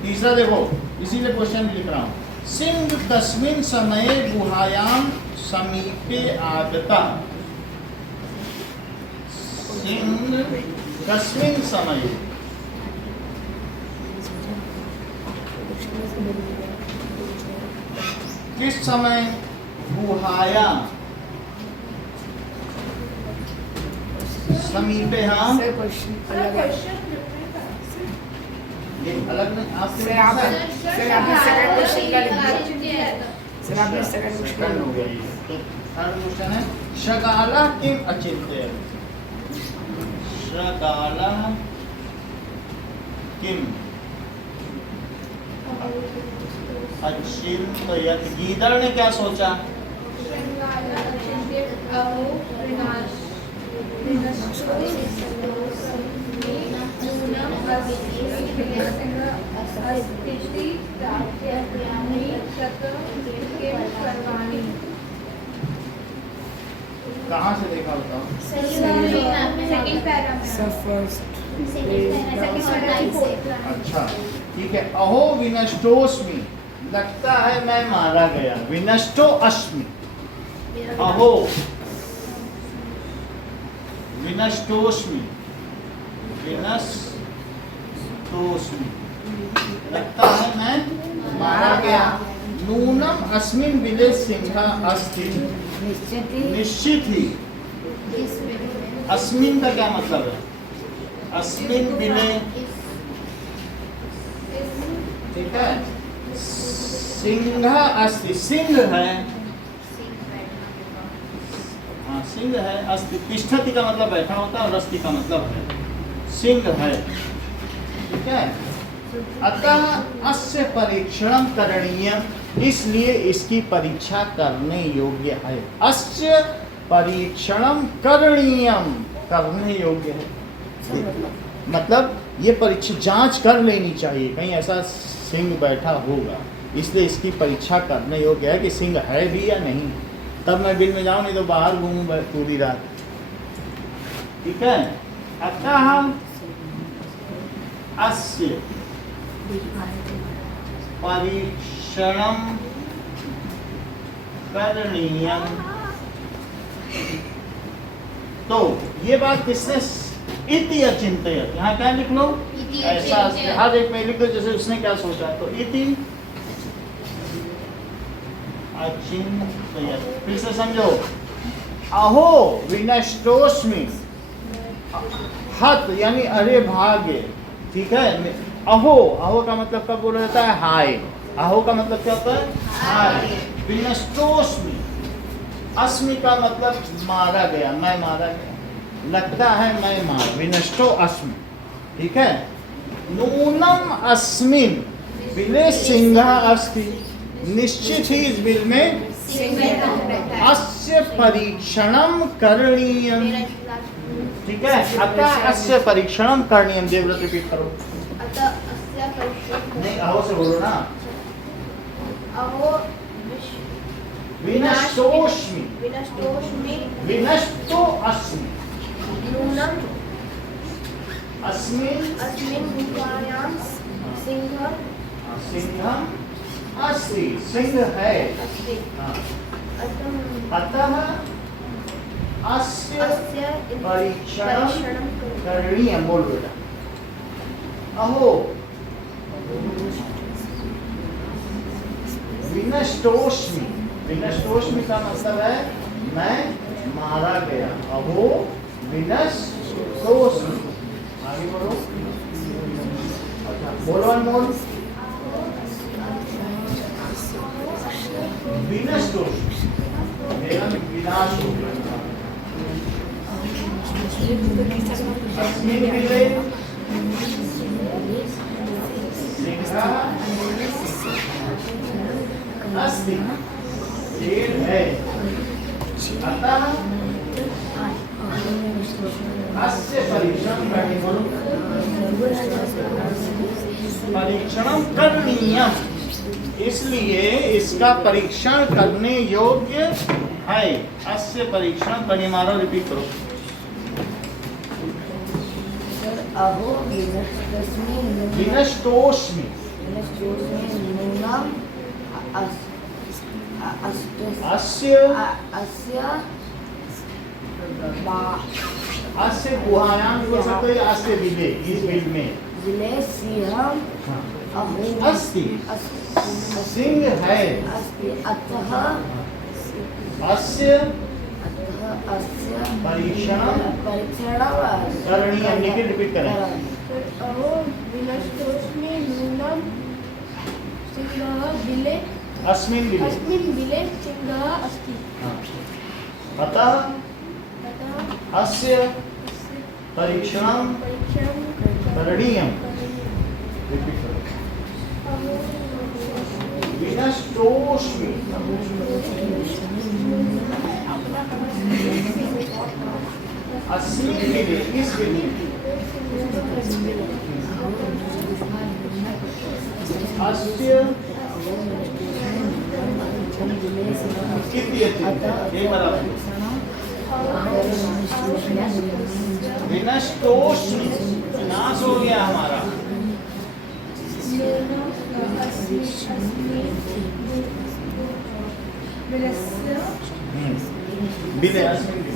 तीसरा देखो, इसीलिए क्वेश्चन लिख रहा हूँ। सिंह तस्मिन् समये गुहायां समीपे आगता। सिंह तस्मिन् समये, किस समय? गुहायां समीपे। हाँ सर क्वेश्चन अलग है। ये अलग नहीं, आपके सर आपने सेकंड क्वेश्चन का लिख दिया। सर आपने सेकंड क्वेश्चन हो गया। तो थर्ड क्वेश्चन है शगाला किम अचिन्त्य। शगाला किम अचिन्त्यत। गीदड़ ने क्या सोचा? कहाँ से देखा बताओ? अच्छा ठीक है। अहो विनष्टोस्मि, लगता है मैं मारा गया। विनष्टो अस्मि, अहो विनष्टोस्मि, विनष्टोस्मि, लगता है मैं मारा गया। नूनम अस्मिन् बिले सिंह अस्ति, निश्चित ही। अस्मिन् का क्या मतलब है? अस्मिन् बिले, ठीक है। सिंह अस्ति, सिंह है, हाँ सिंह है। अस्ति, तिष्ठति का मतलब बैठा होता है और अस्ति का मतलब है सिंह है। ठीक है। अतः अस्य परीक्षणम करणीयम, इसलिए इसकी परीक्षा करने योग्य है। अस्य परीक्षणम करणीयम, करने योग्य है, मतलब ये परीक्षा जांच कर लेनी चाहिए, कहीं ऐसा सिंह बैठा होगा, इसलिए इसकी परीक्षा करने योग्य है कि सिंह है भी या नहीं। तब मैं बिल में जाऊँ, नहीं तो बाहर घूमूँ पूरी रात। ठीक है। अतः अस्य परीक्षणम करणीयम। तो ये बात किसने इति अचिंतयत, यहाँ क्या लिख लो? इति ऐसा अचिंतयत। हर एक में लिख दो जैसे उसने क्या सोचा। तो इति अचिंतयत। फिर से समझो, अहो विनष्टोस्मि, हत यानी अरे भाग्य, ठीक है। अहो, अहो का मतलब कब बोला जाता है? हाय। अहो का मतलब क्या होता है? हाय। विनष्टोस्मि, अस्मि का मतलब मारा गया, मैं मारा गया, लगता है मैं मार, विनष्टो अस्मि, ठीक है। नूनम अस्मिन बिले सिंह अस्ति, निश्चित ही इस बिल में अस्य परीक्षणम करणीयम, ठीक है। अतः अस्य परीक्षणम करणीयम, देवव्रत रिपीट करो। अतः अस्य परीक्षणम, नहीं, अहो से बोलो ना। अहो विनष्टोस्मि, विनष्टोस्मि विनष्टो अस्मि, नूनम अस्मिन् अस्मिन् गुहायां सिंह सिंहम अस्ति, सिंह है। अस्ति। हाँ। अतः अतः अस्य अस्य परीक्षणम परीक्षणम करणीयम, बोल बेटा। अहो विनष्टोस्मि, विनष्टोस्मि का मतलब है मैं मारा गया। अहो विनष्टोस्मि, आगे बोलो। अच्छा बोलो अनमोल। विनष्टोस्मि, मेरा विनाश हो गया। अस्मिन् बिले सिंहः अस्ति, शेर है। अतः अस्य परीक्षणम करणीयम, परीक्षणम करणीयम, इसलिए इसका परीक्षण करने योग्य है। अस्य परीक्षण करणीयम, रिपीट करो। अहो विनष्टोस्मि, विनष्टोस्मि, विनष्टोस्मि नूनम अस्य अस्य अस्य गुहायां बोल सकते हैं, अस्य बिले, इस बिल में जिले सिंहम अहो अस्ति, सिंह है। अस्ति, अतः अस्य अस्य परीक्षणम परीक्षणम करणीयम, लिखिए रिपीट करें। अहो विनष्टोस्मि नूनम सिंहः बिले अस्मिन् बिले, अस्मिन् बिले सिंहः अस्ति। हाँ। अतः अतः अस्य परीक्षणम परीक्षणं करणीयम, रिपीट करो। विनष्टोस्मि, अस्मिन् बिले, इस बिले, अस्य कितनी अच्छी, एक बार आप विनष्टोस्मि, नाश हो गया हमारा। बिले, अस्मिन् बिले,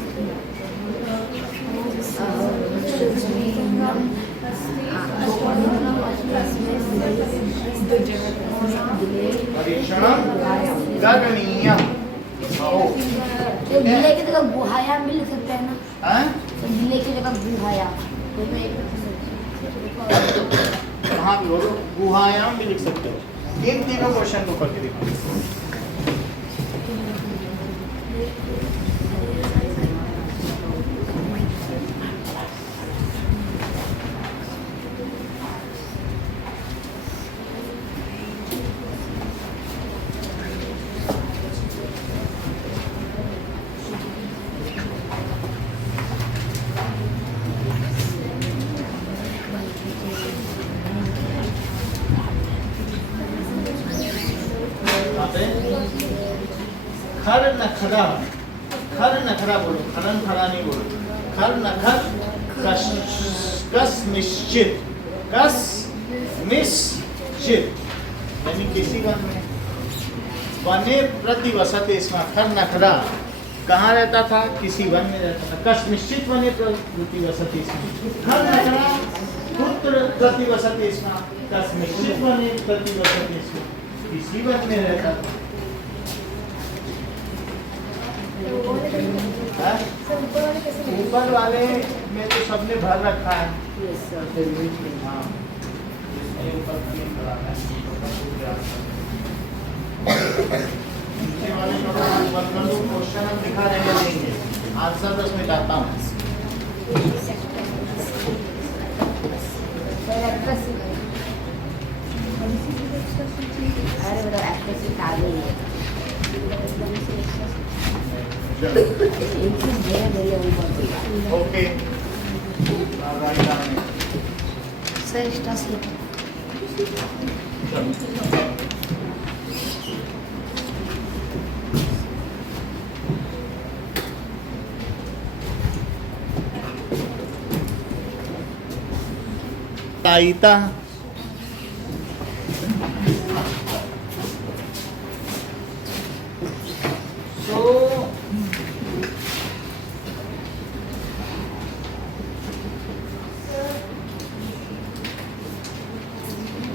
परीक्षणम करणीयम। तो बिले की जगह गुहायाम भी लिख सकते हैं ना? हैं? तो बिले की जगह गुहायाम। कहाँ भी बोलो, गुहायाम भी लिख सकते हो। इन तीनों क्वेश्चन को करके दिखाओ। खर नखरा, खर नखरा बोलो, खरन खरा नहीं बोलो। खर नखर, कस निश्चित, कस निश्चित यानी किसी वन में, वने प्रतिवसते इसमें खर नखरा, कहाँ रहता था? किसी वन में रहता था। कस्मिश्चित वने प्रतिवसति स्म। हर नगरा पुत्र प्रतिवसति स्म। कस्मिश्चित वने प्रतिवसति स्म। किसी वन में रहता था। हाँ? ऊपर वाले में तो सबने भर रखा है। हाँ, इसमें ऊपर 3 भरा है। नीचे वाले क्वेश्चन हम दिखा रहे देंगे, आंसर बस मैं लाता हूँ। अरे बताओ एक्ट्रेस आ गई है। ओके, सर स्टास ताइता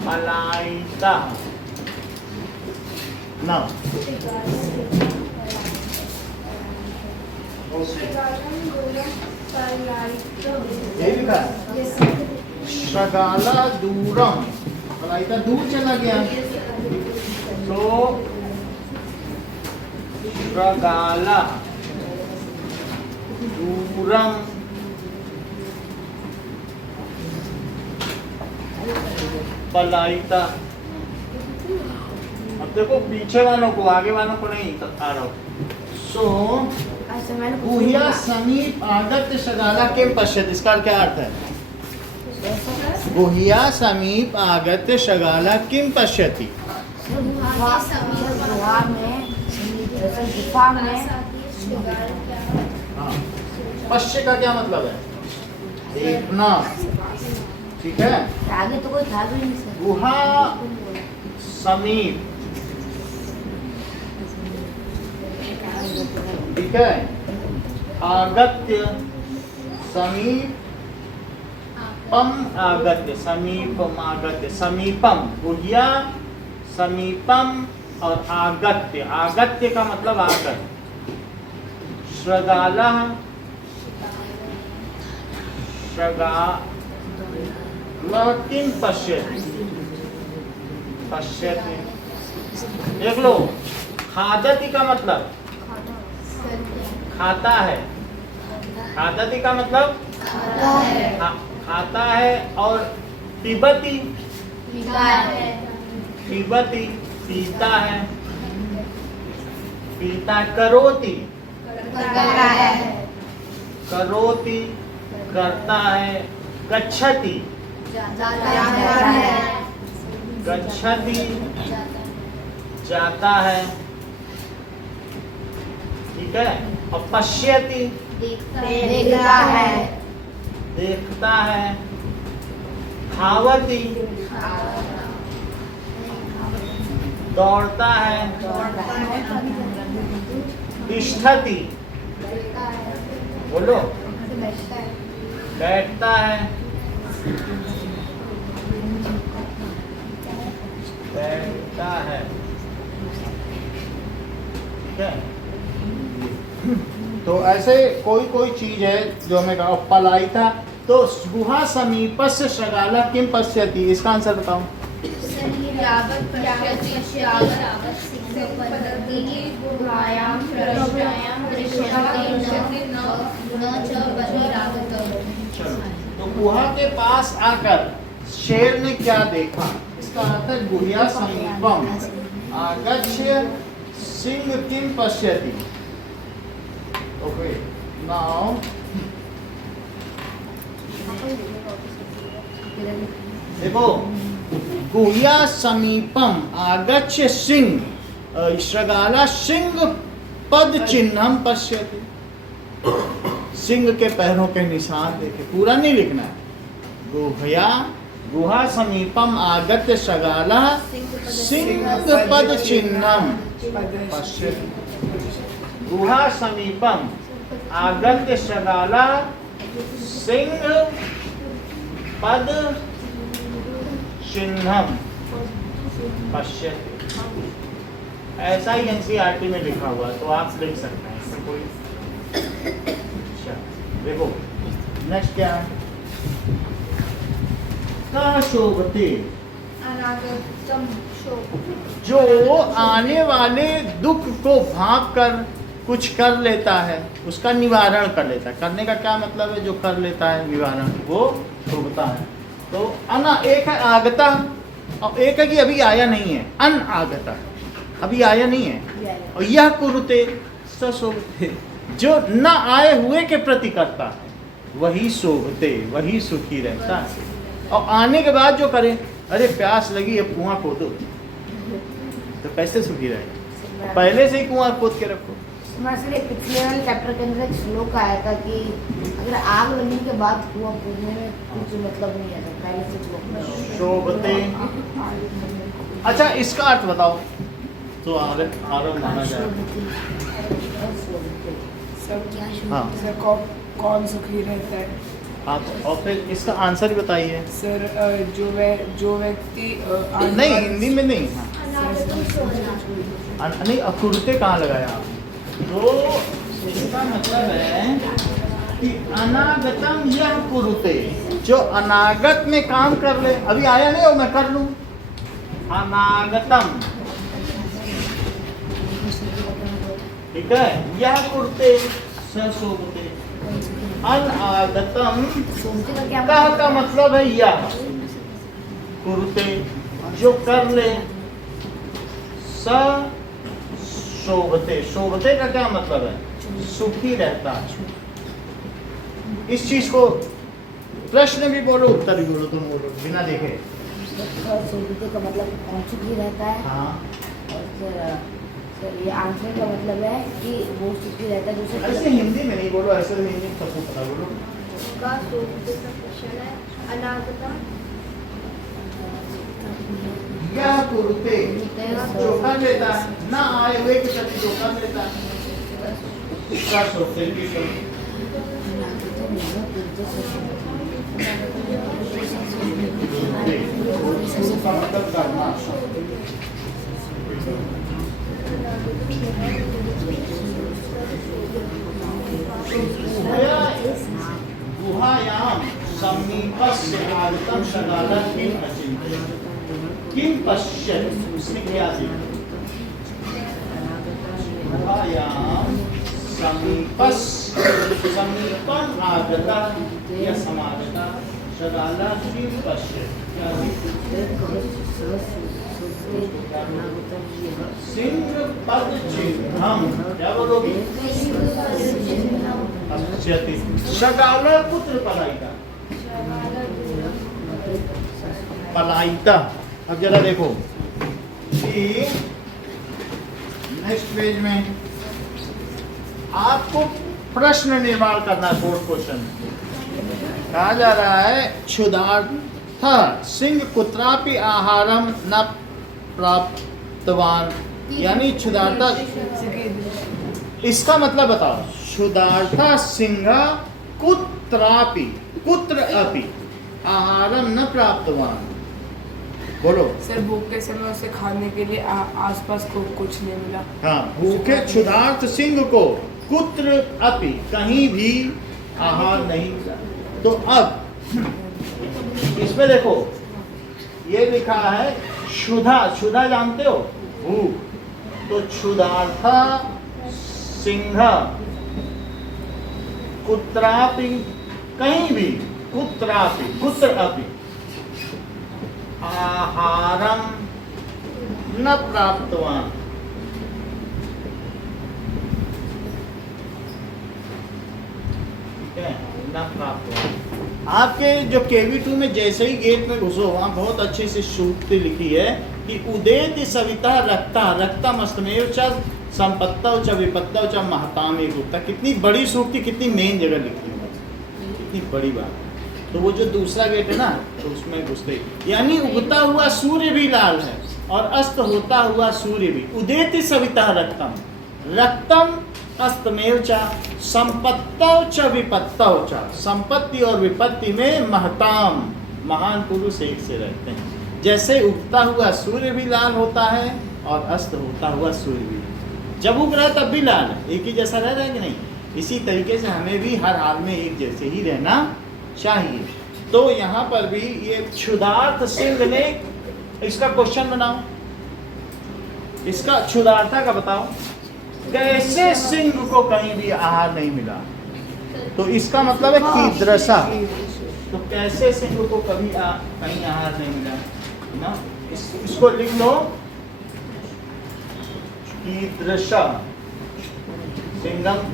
Malaita. Now. ये लिखा है। शगाला दूरम। मलाइता दूर चला गया। तो शगाला दूरम पलाइता। अब देखो पीछे वालों को, आगे वालों को नहीं आ रहा हूँ। गुह्या समीप आगत्य शगाला किम पश्यति। इसका क्या अर्थ है? गुह्या समीप आगत्य शगाला किम पश्यति। हाँ, पश्य का क्या मतलब है? देखना। ठीक है, आगे तो कोई था भी नहीं सर। गुहा समीप, ठीक है, आगत्य समीप पम आगत्य समीपम आगत्य समीपम गुह्या समीपम और आगत्य। आगत्य का मतलब आगत। श्रगाला किम पश्यति। पश्यति देख लो। खादति का मतलब खाता है। खादति का मतलब खाता है। और पिबती पिबती पीता है। पीता। करोति करोति करता है। गच्छति गच्छति जाता है। ठीक है। और पश्यति देखता है। देखता है। धावति दौड़ता है। तिष्ठति बोलो बैठता है। बैठता है। ठीक है। तो ऐसे कोई कोई चीज है जो हमें कहा पलाइता। तो गुहा समीपस्य शगाला किम पश्यति। इसका आंसर बताओ। चलो, तो गुहा के पास आकर शेर ने क्या देखा? इसका अर्थ है गुह्या समीपम आगच्छ सिंह किम पश्यति। ओके, नाउ देखो गुह्या समीपम आगच्छ सिंह श्रगाला सिंह पद चिन्हम पश्यति। सिंह के पैरों के निशान देखे। पूरा नहीं लिखना है। गुह्या गुहा समीपम आगत्य शगाला सिंह पद चिन्हम पश्यति। गुहा समीपम आगत्य शगाला सिंह पद चिन्हम पश्यति। ऐसा ही एनसीईआरटी में लिखा हुआ है, तो आप लिख सकते हैं, इसमें कोई। अच्छा देखो नेक्स्ट क्या है, का शोभते, अनागतम शोक, जो आने वाले दुख को भाग कर कुछ कर लेता है, उसका निवारण कर लेता है। करने का क्या मतलब है, जो कर लेता है निवारण, वो शोभता है। तो अना एक है आगता और एक है कि अभी आया नहीं है, अन आगता, अभी आया नहीं है। और यह कुरुते सशोभते, जो न आए हुए के प्रति करता है वही शोभते, वही सुखी रहता है। और आने के बाद जो करे, अरे प्यास लगी अब कुआं खोदो, तो कैसे सुखी रहेगा? पहले से ही कुआं खोद के रखो। पिछले वाले चैप्टर के अंदर एक श्लोक आया था कि अगर आग लगने के बाद कुआं खोदने में कुछ मतलब नहीं है, पहले से शोभते। अच्छा इसका अर्थ बताओ तो आरंभ माना जाए। हाँ सर कौन सुखी रहता है? आप और फिर इसका आंसर ही बताइए। सर जो व्यक्ति नहीं हिंदी में नहीं। हाँ अनागतम शोभना, नहीं अकुरुते कहाँ लगाया आप? तो इसका मतलब है कि अनागतम यह कुरुते, जो अनागत में काम कर ले, अभी आया नहीं हो मैं कर लूं। अनागतम, ठीक है, यह कुरुते सशोभते। अनागतम का मतलब है यह कुरुते, जो कर ले, स शोभते, शोभते का क्या मतलब है, सुखी रहता है। इस चीज को प्रश्न भी बोलो उत्तर भी बोलो, तुम बोलो बिना देखे। शोभिते का मतलब कौन सुखी रहता है। हाँ और सर ये आंसर का मतलब है कि वो सुखी रहता है जो ऐसे हिंदी में नहीं बोलो, ऐसे हिंदी में सबको पता बोलो। का शोभते का क्वेश्चन है, अनागतम यह कुरुते, जो कर लेता है, ना आए हुए के प्रति जो कर लेता है, इसका शोभते भी करो। उसका मतलब करना। गुहायाम समीपस्य आगतम शगाला किम अचिंत्यः, किम पश्यति, उसने क्या देखा? गुहायाम समीपम आगता या समागता शगाला किम पश्यति, क्या सिंह पद चिन्हम, क्या बोलोगे? पश्यति। शगाला पुत्र पलायिता, पलायिता। अब जरा देखो कि नेक्स्ट पेज में आपको प्रश्न निर्माण करना है। फोर्थ क्वेश्चन कहा जा रहा है, क्षुधार्थ सिंह कुत्रापि आहारम न प्राप्तवान, यानी क्षुधार्था, इसका मतलब बताओ। क्षुधार्था सिंह कुत्रापि, कुत्र अपि आहारम न प्राप्तवान, बोलो। सर भूख के समय उसे खाने के लिए आसपास को कुछ नहीं मिला। हाँ, भूखे क्षुधार्थ सिंह को कुत्र अपि, कहीं भी आहार नहीं मिला। तो अब इसमें देखो ये लिखा है क्षुधा, क्षुधा जानते हो, भूख। तो क्षुधार्थ सिंह कुत्रापि, कहीं भी, कुत्रापि, कुत्र अपि आहारम न प्राप्तवान, ठीक है, न प्राप्तवान। आपके जो KV2 में जैसे ही गेट में घुसो, वहाँ बहुत अच्छे से सूक्ति लिखी है कि उदेति सविता रक्ता रक्तम अस्तमेव च संपत्तौ च विपत्तौ च महतामे गुप्ता। कितनी बड़ी सूक्ति, कितनी मेन जगह लिखी है, कितनी बड़ी बात। तो वो जो दूसरा गेट है ना, तो उसमें घुस गई, यानी उगता हुआ सूर्य भी लाल है और अस्त होता हुआ सूर्य भी। उदेति सविता रक्तम, रक्तम अस्तमेव च संपत्तौ च विपत्तौ च, संपत्ति और विपत्ति में महताम, महान पुरुष एक से रहते हैं। जैसे उगता हुआ सूर्य भी लाल होता है और अस्त होता हुआ सूर्य भी, जब उग रहा है तब भी लाल है, एक ही जैसा रह रहा है कि नहीं। इसी तरीके से हमें भी हर हाल में एक जैसे ही रहना चाहिए। तो यहाँ पर भी ये क्षुधार्थ सिंह ने, इसका क्वेश्चन बनाओ, इसका क्षुधार्था का बताओ, कैसे सिंह को कहीं भी आहार नहीं मिला, तो इसका मतलब है कीदृशा, तो कैसे सिंह को कभी कहीं आहार नहीं मिला ना, इसको लिख लो, कीदृशा सिंहम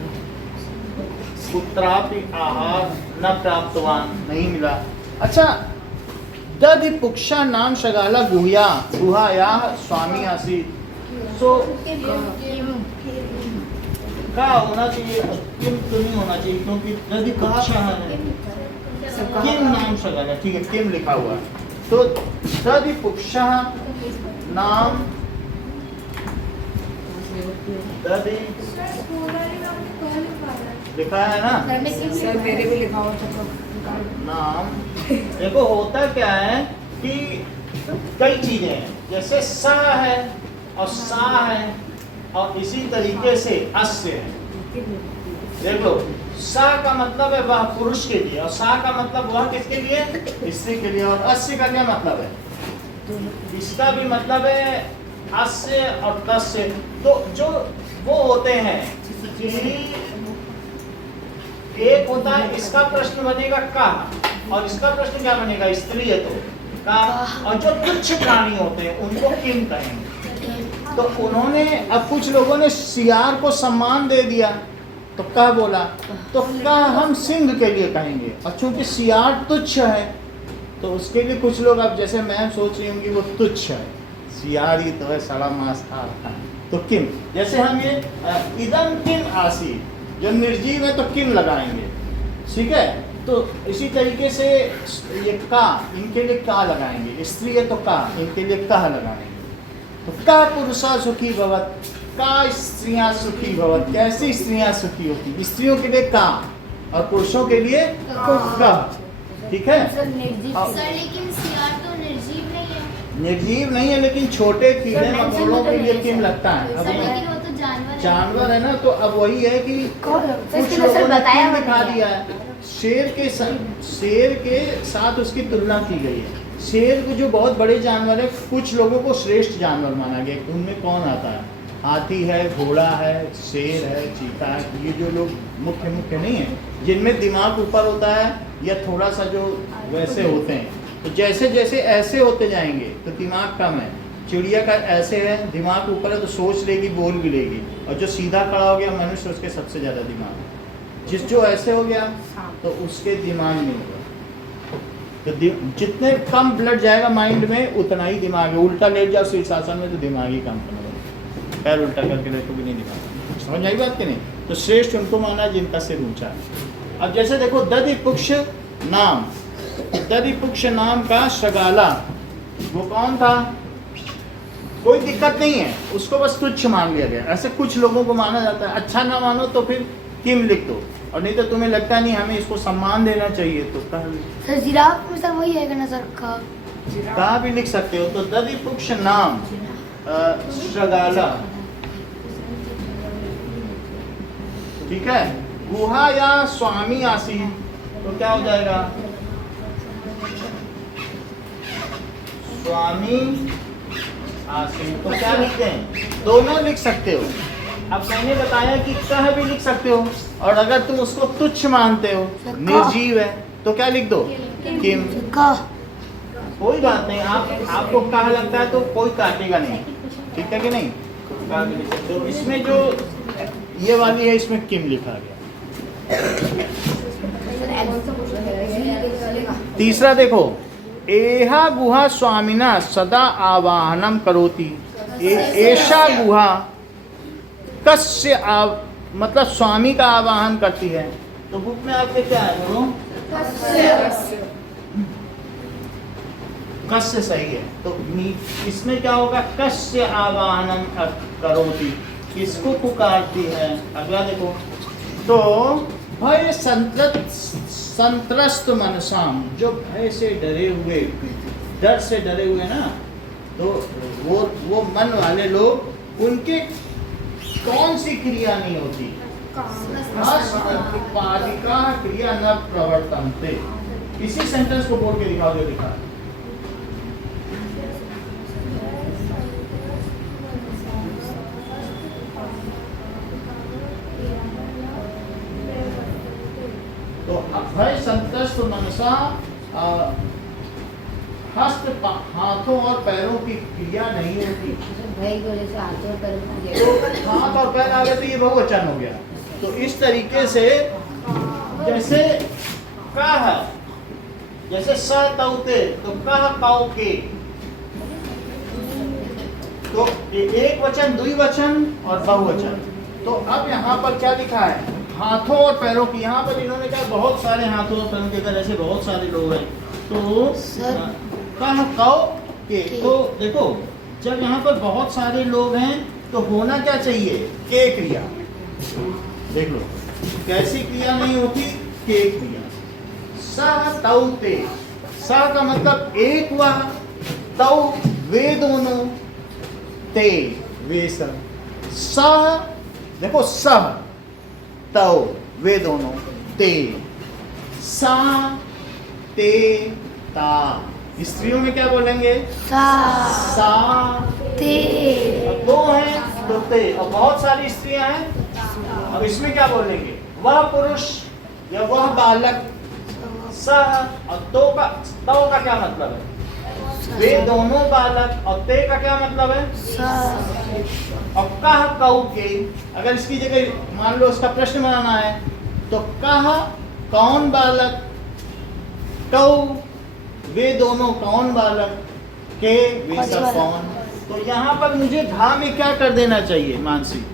कुत्रापि आहार न प्राप्तवान, नहीं मिला। अच्छा, दधि पुक्षा नाम शगाला गुह्या गुहाया स्वामी आसीत, तो का होना चाहिए, किम तो नहीं होना चाहिए, क्योंकि दधि पुक्षा है, किम नाम शगाला, ठीक है, किम लिखा हुआ है, तो दधि पुक्षा नाम, दधि लिखा है ना सर, मेरे भी लिखा हुआ था नाम। देखो होता क्या है कि कई चीजें हैं, जैसे सा है और सा है और इसी तरीके से अस्य है। देख लो, सा का मतलब है वह पुरुष के लिए, और सा का मतलब वह किसके लिए, स्त्री के लिए, और अस्य का क्या मतलब है, इसका भी मतलब है अस्य और तस्य। तो जो वो होते हैं कि एक होता है, इसका प्रश्न बनेगा का, और इसका प्रश्न क्या बनेगा, स्त्री है तो का, और जो तुच्छ प्राणी होते हैं उनको किम कहेंगे। तो उन्होंने, अब कुछ लोगों ने सियार को सम्मान दे दिया तो कह बोला, तो कह हम सिंह के लिए कहेंगे, और चूंकि सियार तुच्छ है तो उसके लिए कुछ लोग, अब जैसे मैं सोच रही हूँ कि वो तुच्छ है, सियार ही तो है, सड़ा मांस खाता है, तो किम, जैसे हम ये इदम किम आसी, जो निर्जीव है तो किम लगाएंगे, ठीक है। तो इसी तरीके से ये का, इनके लिए का लगाएंगे, स्त्री है तो का, इनके लिए कह लगाएंगे, तो का पुरुषा सुखी भवत, का स्त्रियां सुखी भवत, कैसी स्त्रियां सुखी होती, स्त्रियों के लिए का और पुरुषों के लिए का, ठीक है। सर लेकिन सियार तो निर्जीव नहीं है, निर्जीव नहीं है, लेकिन छोटे कीड़े मकोड़ों के लिए किम लगता है। सर लेकिन वो तो जानवर है ना, तो अब वही है कि कुछ लोगों ने किम दिखा दिया है, शेर के साथ उसकी तुलना की गई है। शेर को जो बहुत बड़े जानवर है, कुछ लोगों को श्रेष्ठ जानवर माना गया, उनमें कौन आता है, हाथी है, घोड़ा है, शेर है, चीता है, ये जो लोग मुख्य नहीं है, जिनमें दिमाग ऊपर होता है या थोड़ा सा जो वैसे होते हैं, तो जैसे जैसे ऐसे होते जाएंगे तो दिमाग कम है। चिड़िया का ऐसे है, दिमाग ऊपर है तो सोच लेगी, बोल भी लेगी, और जो सीधा खड़ा हो गया मनुष्य, उसके सबसे ज़्यादा दिमाग है। जिस जो ऐसे हो गया तो उसके दिमाग नहीं होगा, तो जितने कम ब्लड जाएगा माइंड में उतना ही दिमाग है। उल्टा लेट जाओ शीर्षासन में तो दिमाग ही कम करना, पैर उल्टा करके लेटो भी नहीं दिमाग, समझ आई बात कि नहीं। तो श्रेष्ठ उनको माना जिनका सिर ऊंचा है। अब जैसे देखो, दधिपुक्ष नाम, दधिपुक्ष नाम का शगाला, वो कौन था, कोई दिक्कत नहीं है, उसको बस तुच्छ मान लिया गया। ऐसे कुछ लोगों को माना जाता है, अच्छा ना मानो तो फिर किम लिख दो, और नहीं तो तुम्हें लगता नहीं हमें इसको सम्मान देना चाहिए तो कह लो। सर जिराफ में सर वही है ना सर, कहा भी लिख सकते हो। तो दधिपुक्ष नाम शगाला, ठीक है। गुहा या स्वामी आसी, तो क्या हो जाएगा, स्वामी आसी, तो क्या लिखते हैं, दोनों लिख सकते हो। अब मैंने बताया कि कह भी लिख सकते हो, और अगर तुम उसको तुच्छ मानते हो, निर्जीव है, तो क्या लिख दो, किम। कोई बात नहीं, आपको कहा लगता है तो कोई काटेगा नहीं, ठीक है कि नहीं। तो इसमें जो ये वाली है, इसमें किम लिखा गया। तीसरा देखो, एहा गुहा स्वामिना सदा आवाहनम करोति, ऐसा गुहा कस्य मतलब स्वामी का आवाहन करती है। तो बुक में आपके क्या है, बोलो कस्य सही है, तो इसमें क्या होगा, कस्य आवाहनम करोति, किसको पुकारती है? अगला देखो, तो भय संत्रस्त मनसाम, जो भय से डरे हुए, डर से डरे हुए ना, तो वो मन वाले लोग, उनके कौन सी क्रिया नहीं होती? हस्तपादिका क्रिया न प्रवर्तन्ते। इसी सेंटेंस को बोल के दिखाओ जो दिखा। तो भय संत्रस्त मनसा हाथों और पैरों की क्रिया नहीं होती। भाई को जैसे हाथों पर तो हाथ और पैर आ गए तो ये बहुवचन हो गया। तो इस तरीके से जैसे कह, जैसे स तौते, तो कह काउ के, तो एक वचन, द्विवचन और बहुवचन। तो अब यहाँ पर क्या लिखा है? हाथों और पैरों की। यहाँ पर इन्होंने कहा बहुत सारे हाथों और पैरों के, ऐसे बहुत सारे लोग हैं। तो कह काउ के, तो देखो जब यहाँ पर बहुत सारे लोग हैं तो होना क्या चाहिए? के क्रिया। देख लो कैसी क्रिया नहीं होती? के क्रिया। सह तौते, सह का मतलब एक वह, तौ वे दोनों, ते वे सब। सह देखो, सह तौ वे दोनों, ते सा ते ता। स्त्रियों में क्या बोलेंगे? सा ते। अब दो हैं तो ते, और बहुत सारी स्त्रियां हैं, अब इसमें क्या बोलेंगे? वह पुरुष या वह बालक। सह और तो का क्या मतलब है? वे दोनों बालक। और ते का क्या मतलब है? और कह कऊ के, अगर इसकी जगह मान लो उसका प्रश्न बनाना है तो कह कौन बालक, कऊ वे दोनों कौन बालक, के वे सब कौन। तो यहाँ पर मुझे धा में क्या कर देना चाहिए मानसी?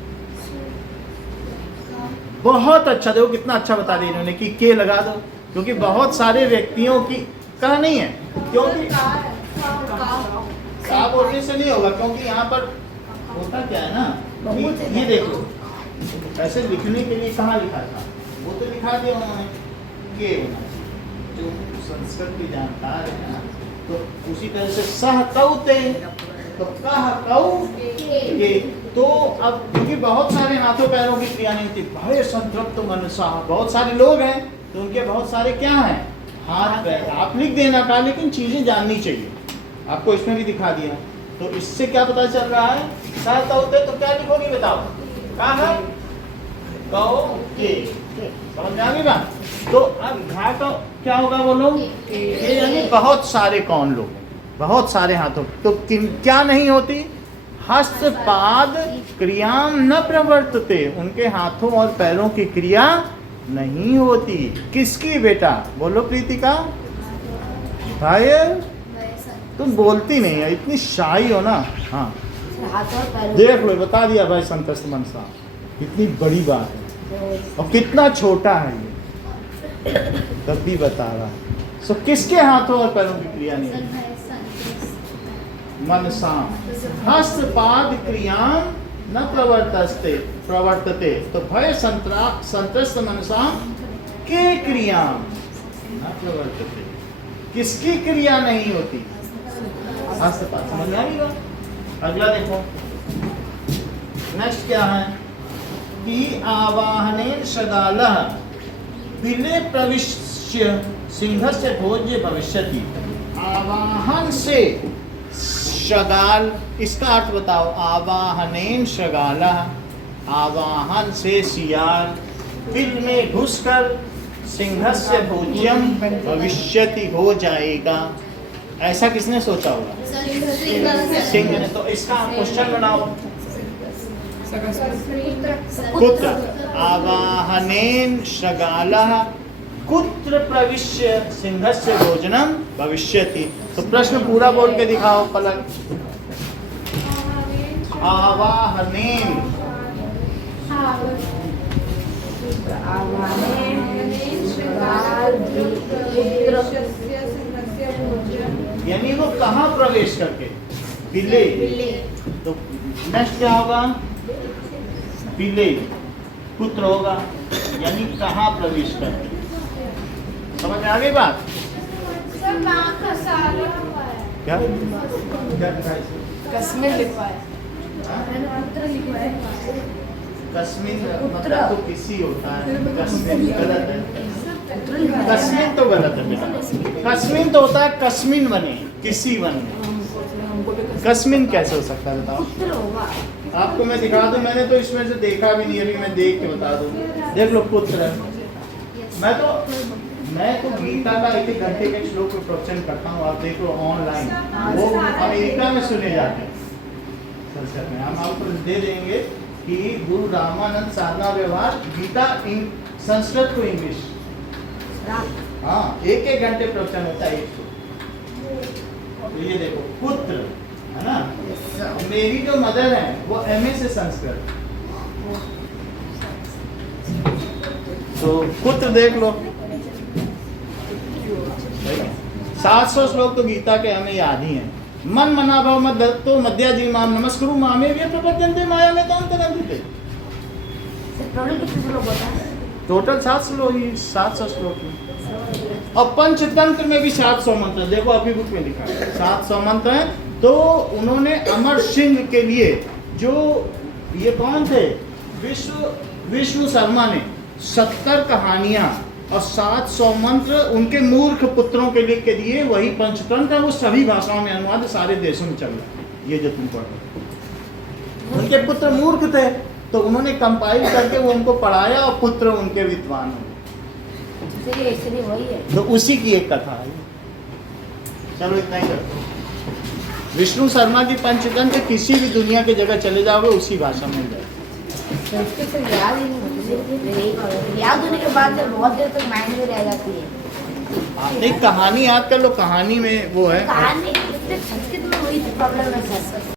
बहुत अच्छा, देखो कितना अच्छा बता दिया इन्होंने कि के लगा दो, क्योंकि बहुत सारे व्यक्तियों की कहा नहीं है, क्योंकि का बोलने से नहीं होगा, क्योंकि यहाँ पर होता क्या है ना, ये देखो ऐसे लिखने के लिए कहाँ लिखा था? वो तो लिखा दिया उन्होंने के होना चाहिए। जो संस्कृत की जानकार है ना, तो उसी तरह से सह तौते, तो कह कऊ के। तो अब क्योंकि बहुत सारे हाथों पैरों की क्रिया नहीं होती, भय संतृप्त मनसा, बहुत सारे लोग हैं तो उनके बहुत सारे क्या हैं? हाथ पैर। आप लिख देना का, लेकिन चीजें जाननी चाहिए। आपको इसमें भी दिखा दिया, तो इससे क्या पता चल रहा है? सह तौते, तो क्या लिखोगी बताओ? कह कऊ के, समझ में आ गई बात? तो अब घा का क्या होगा बोलो? ये यानी बहुत सारे कौन लोग, बहुत सारे हाथों। तो क्या नहीं होती? हस्तपाद क्रियाम न प्रवर्तते, उनके हाथों और पैरों की क्रिया नहीं होती। किसकी बेटा? बोलो प्रीतिका। भाई तुम बोलती नहीं है, इतनी शाई हो ना। हाँ देख लो, बता दिया भाई संतस्त मनसा, कितनी बड़ी बात है और कितना छोटा है ये, तब भी बता रहा है। सो किसके हाथों और पैरों की क्रिया नहीं होती? मनसा। हस्तपाद क्रिया न प्रवर्तते, तो भय संत्रस्त मनसा के क्रिया न प्रवर्तते, किसकी क्रिया नहीं होती? हस्तपाद। समझ में आएगा? अगला देखो, नेक्स्ट क्या है कि आवाहनेन शगालः बिले प्रविश्य सिंहस्य भोज्य भविष्यति। आवाहन से शगाल, इसका अर्थ बताओ। आवाहनेन शगालः, आवाहन से सियार, बिल में घुसकर सिंहस्य भोज्यम भविष्यति, हो जाएगा। ऐसा किसने सोचा होगा? सिंह ने। तो इसका क्वेश्चन बनाओ। कुत्र आवाहनेन शगालः कुत्र प्रविश्य सिंहस्य भोजनम भविष्यति। तो प्रश्न पूरा बोल के दिखाओ पलक। आवाहनेन, यानी वो कहाँ प्रवेश करके? बिले। तो नेक्स्ट क्या होगा? पीले पुत्र होगा, यानी कहाँ प्रवेश करते, समझ में आ गई बात? सर माँ का सारा हुआ है। क्या क्या लिखा है इसमें? कस्मिन लिखा है। पुत्र लिखा है। कस्मिन मतलब तो किसी होता है, कस्मिन गलत है, कस्मिन तो गलत है बेटा, कस्मिन तो होता है कस्मिन बने, किसी बने, कस्मिन कैसे हो सकता है बताओ? पुत्र होगा। आपको मैं दिखा दूं, मैंने तो इसमें से देखा भी नहीं, अभी मैं देख के बता दूं। देख लो पुत्र, मैं तो गीता का एक घंटे के श्लोक को प्रवचन करता हूँ, आप देख लो ऑनलाइन, वो अमेरिका में सुने जाते हैं संसद में। हम आपको दे देंगे कि गुरु रामानंद साधना व्यवहार गीता संस्कृत को इंग्लिश, हाँ 1-1 घंटे प्रवचन होता है एक। तो ये देखो पुत्र है ना, मेरी जो मदर है वो MA से संस्कृत, तो पुत्र देख लो। 700 श्लोक तो गीता के हमें याद ही हैं। मन मना भाव मत दत्तो मध्याजी माम नमस्कुरु मामे वे प्रपद्यन्ते माया में ताम तरन्ते। टोटल कितने श्लोक होता है? टोटल 700 श्लोक हैं। और पंचतंत्र में भी 700 मंत्र, देखो अभी बुक में लिखा है 700 मंत्र हैं। तो उन्होंने अमर सिंह के लिए, जो ये कौन थे, विष्णु शर्मा ने 70 कहानियां और 700 मंत्र उनके मूर्ख पुत्रों के लिए वही पंचतंत्र है, वो सभी भाषाओं में अनुवाद सारे देशों में चल रहा है। ये जो तुम पढ़ रहे हो, उनके पुत्र मूर्ख थे तो उन्होंने कंपाइल करके वो उनको पढ़ाया और पुत्र उनके विद्वान हो, इसलिए वही है। तो उसी की एक कथा है। चलो इतना ही करते। विष्णु शर्मा की पंचतंत्र किसी भी दुनिया की जगह चले जाओगे उसी भाषा में जाए। संस्कृत से याद ही नहीं होती, याद होने के बाद जब बहुत देर तक माइंड में रह जाती है। नहीं, कहानी याद कर लो, कहानी में वो है। कहानी संस्कृत में वही प्रॉब्लम है सर।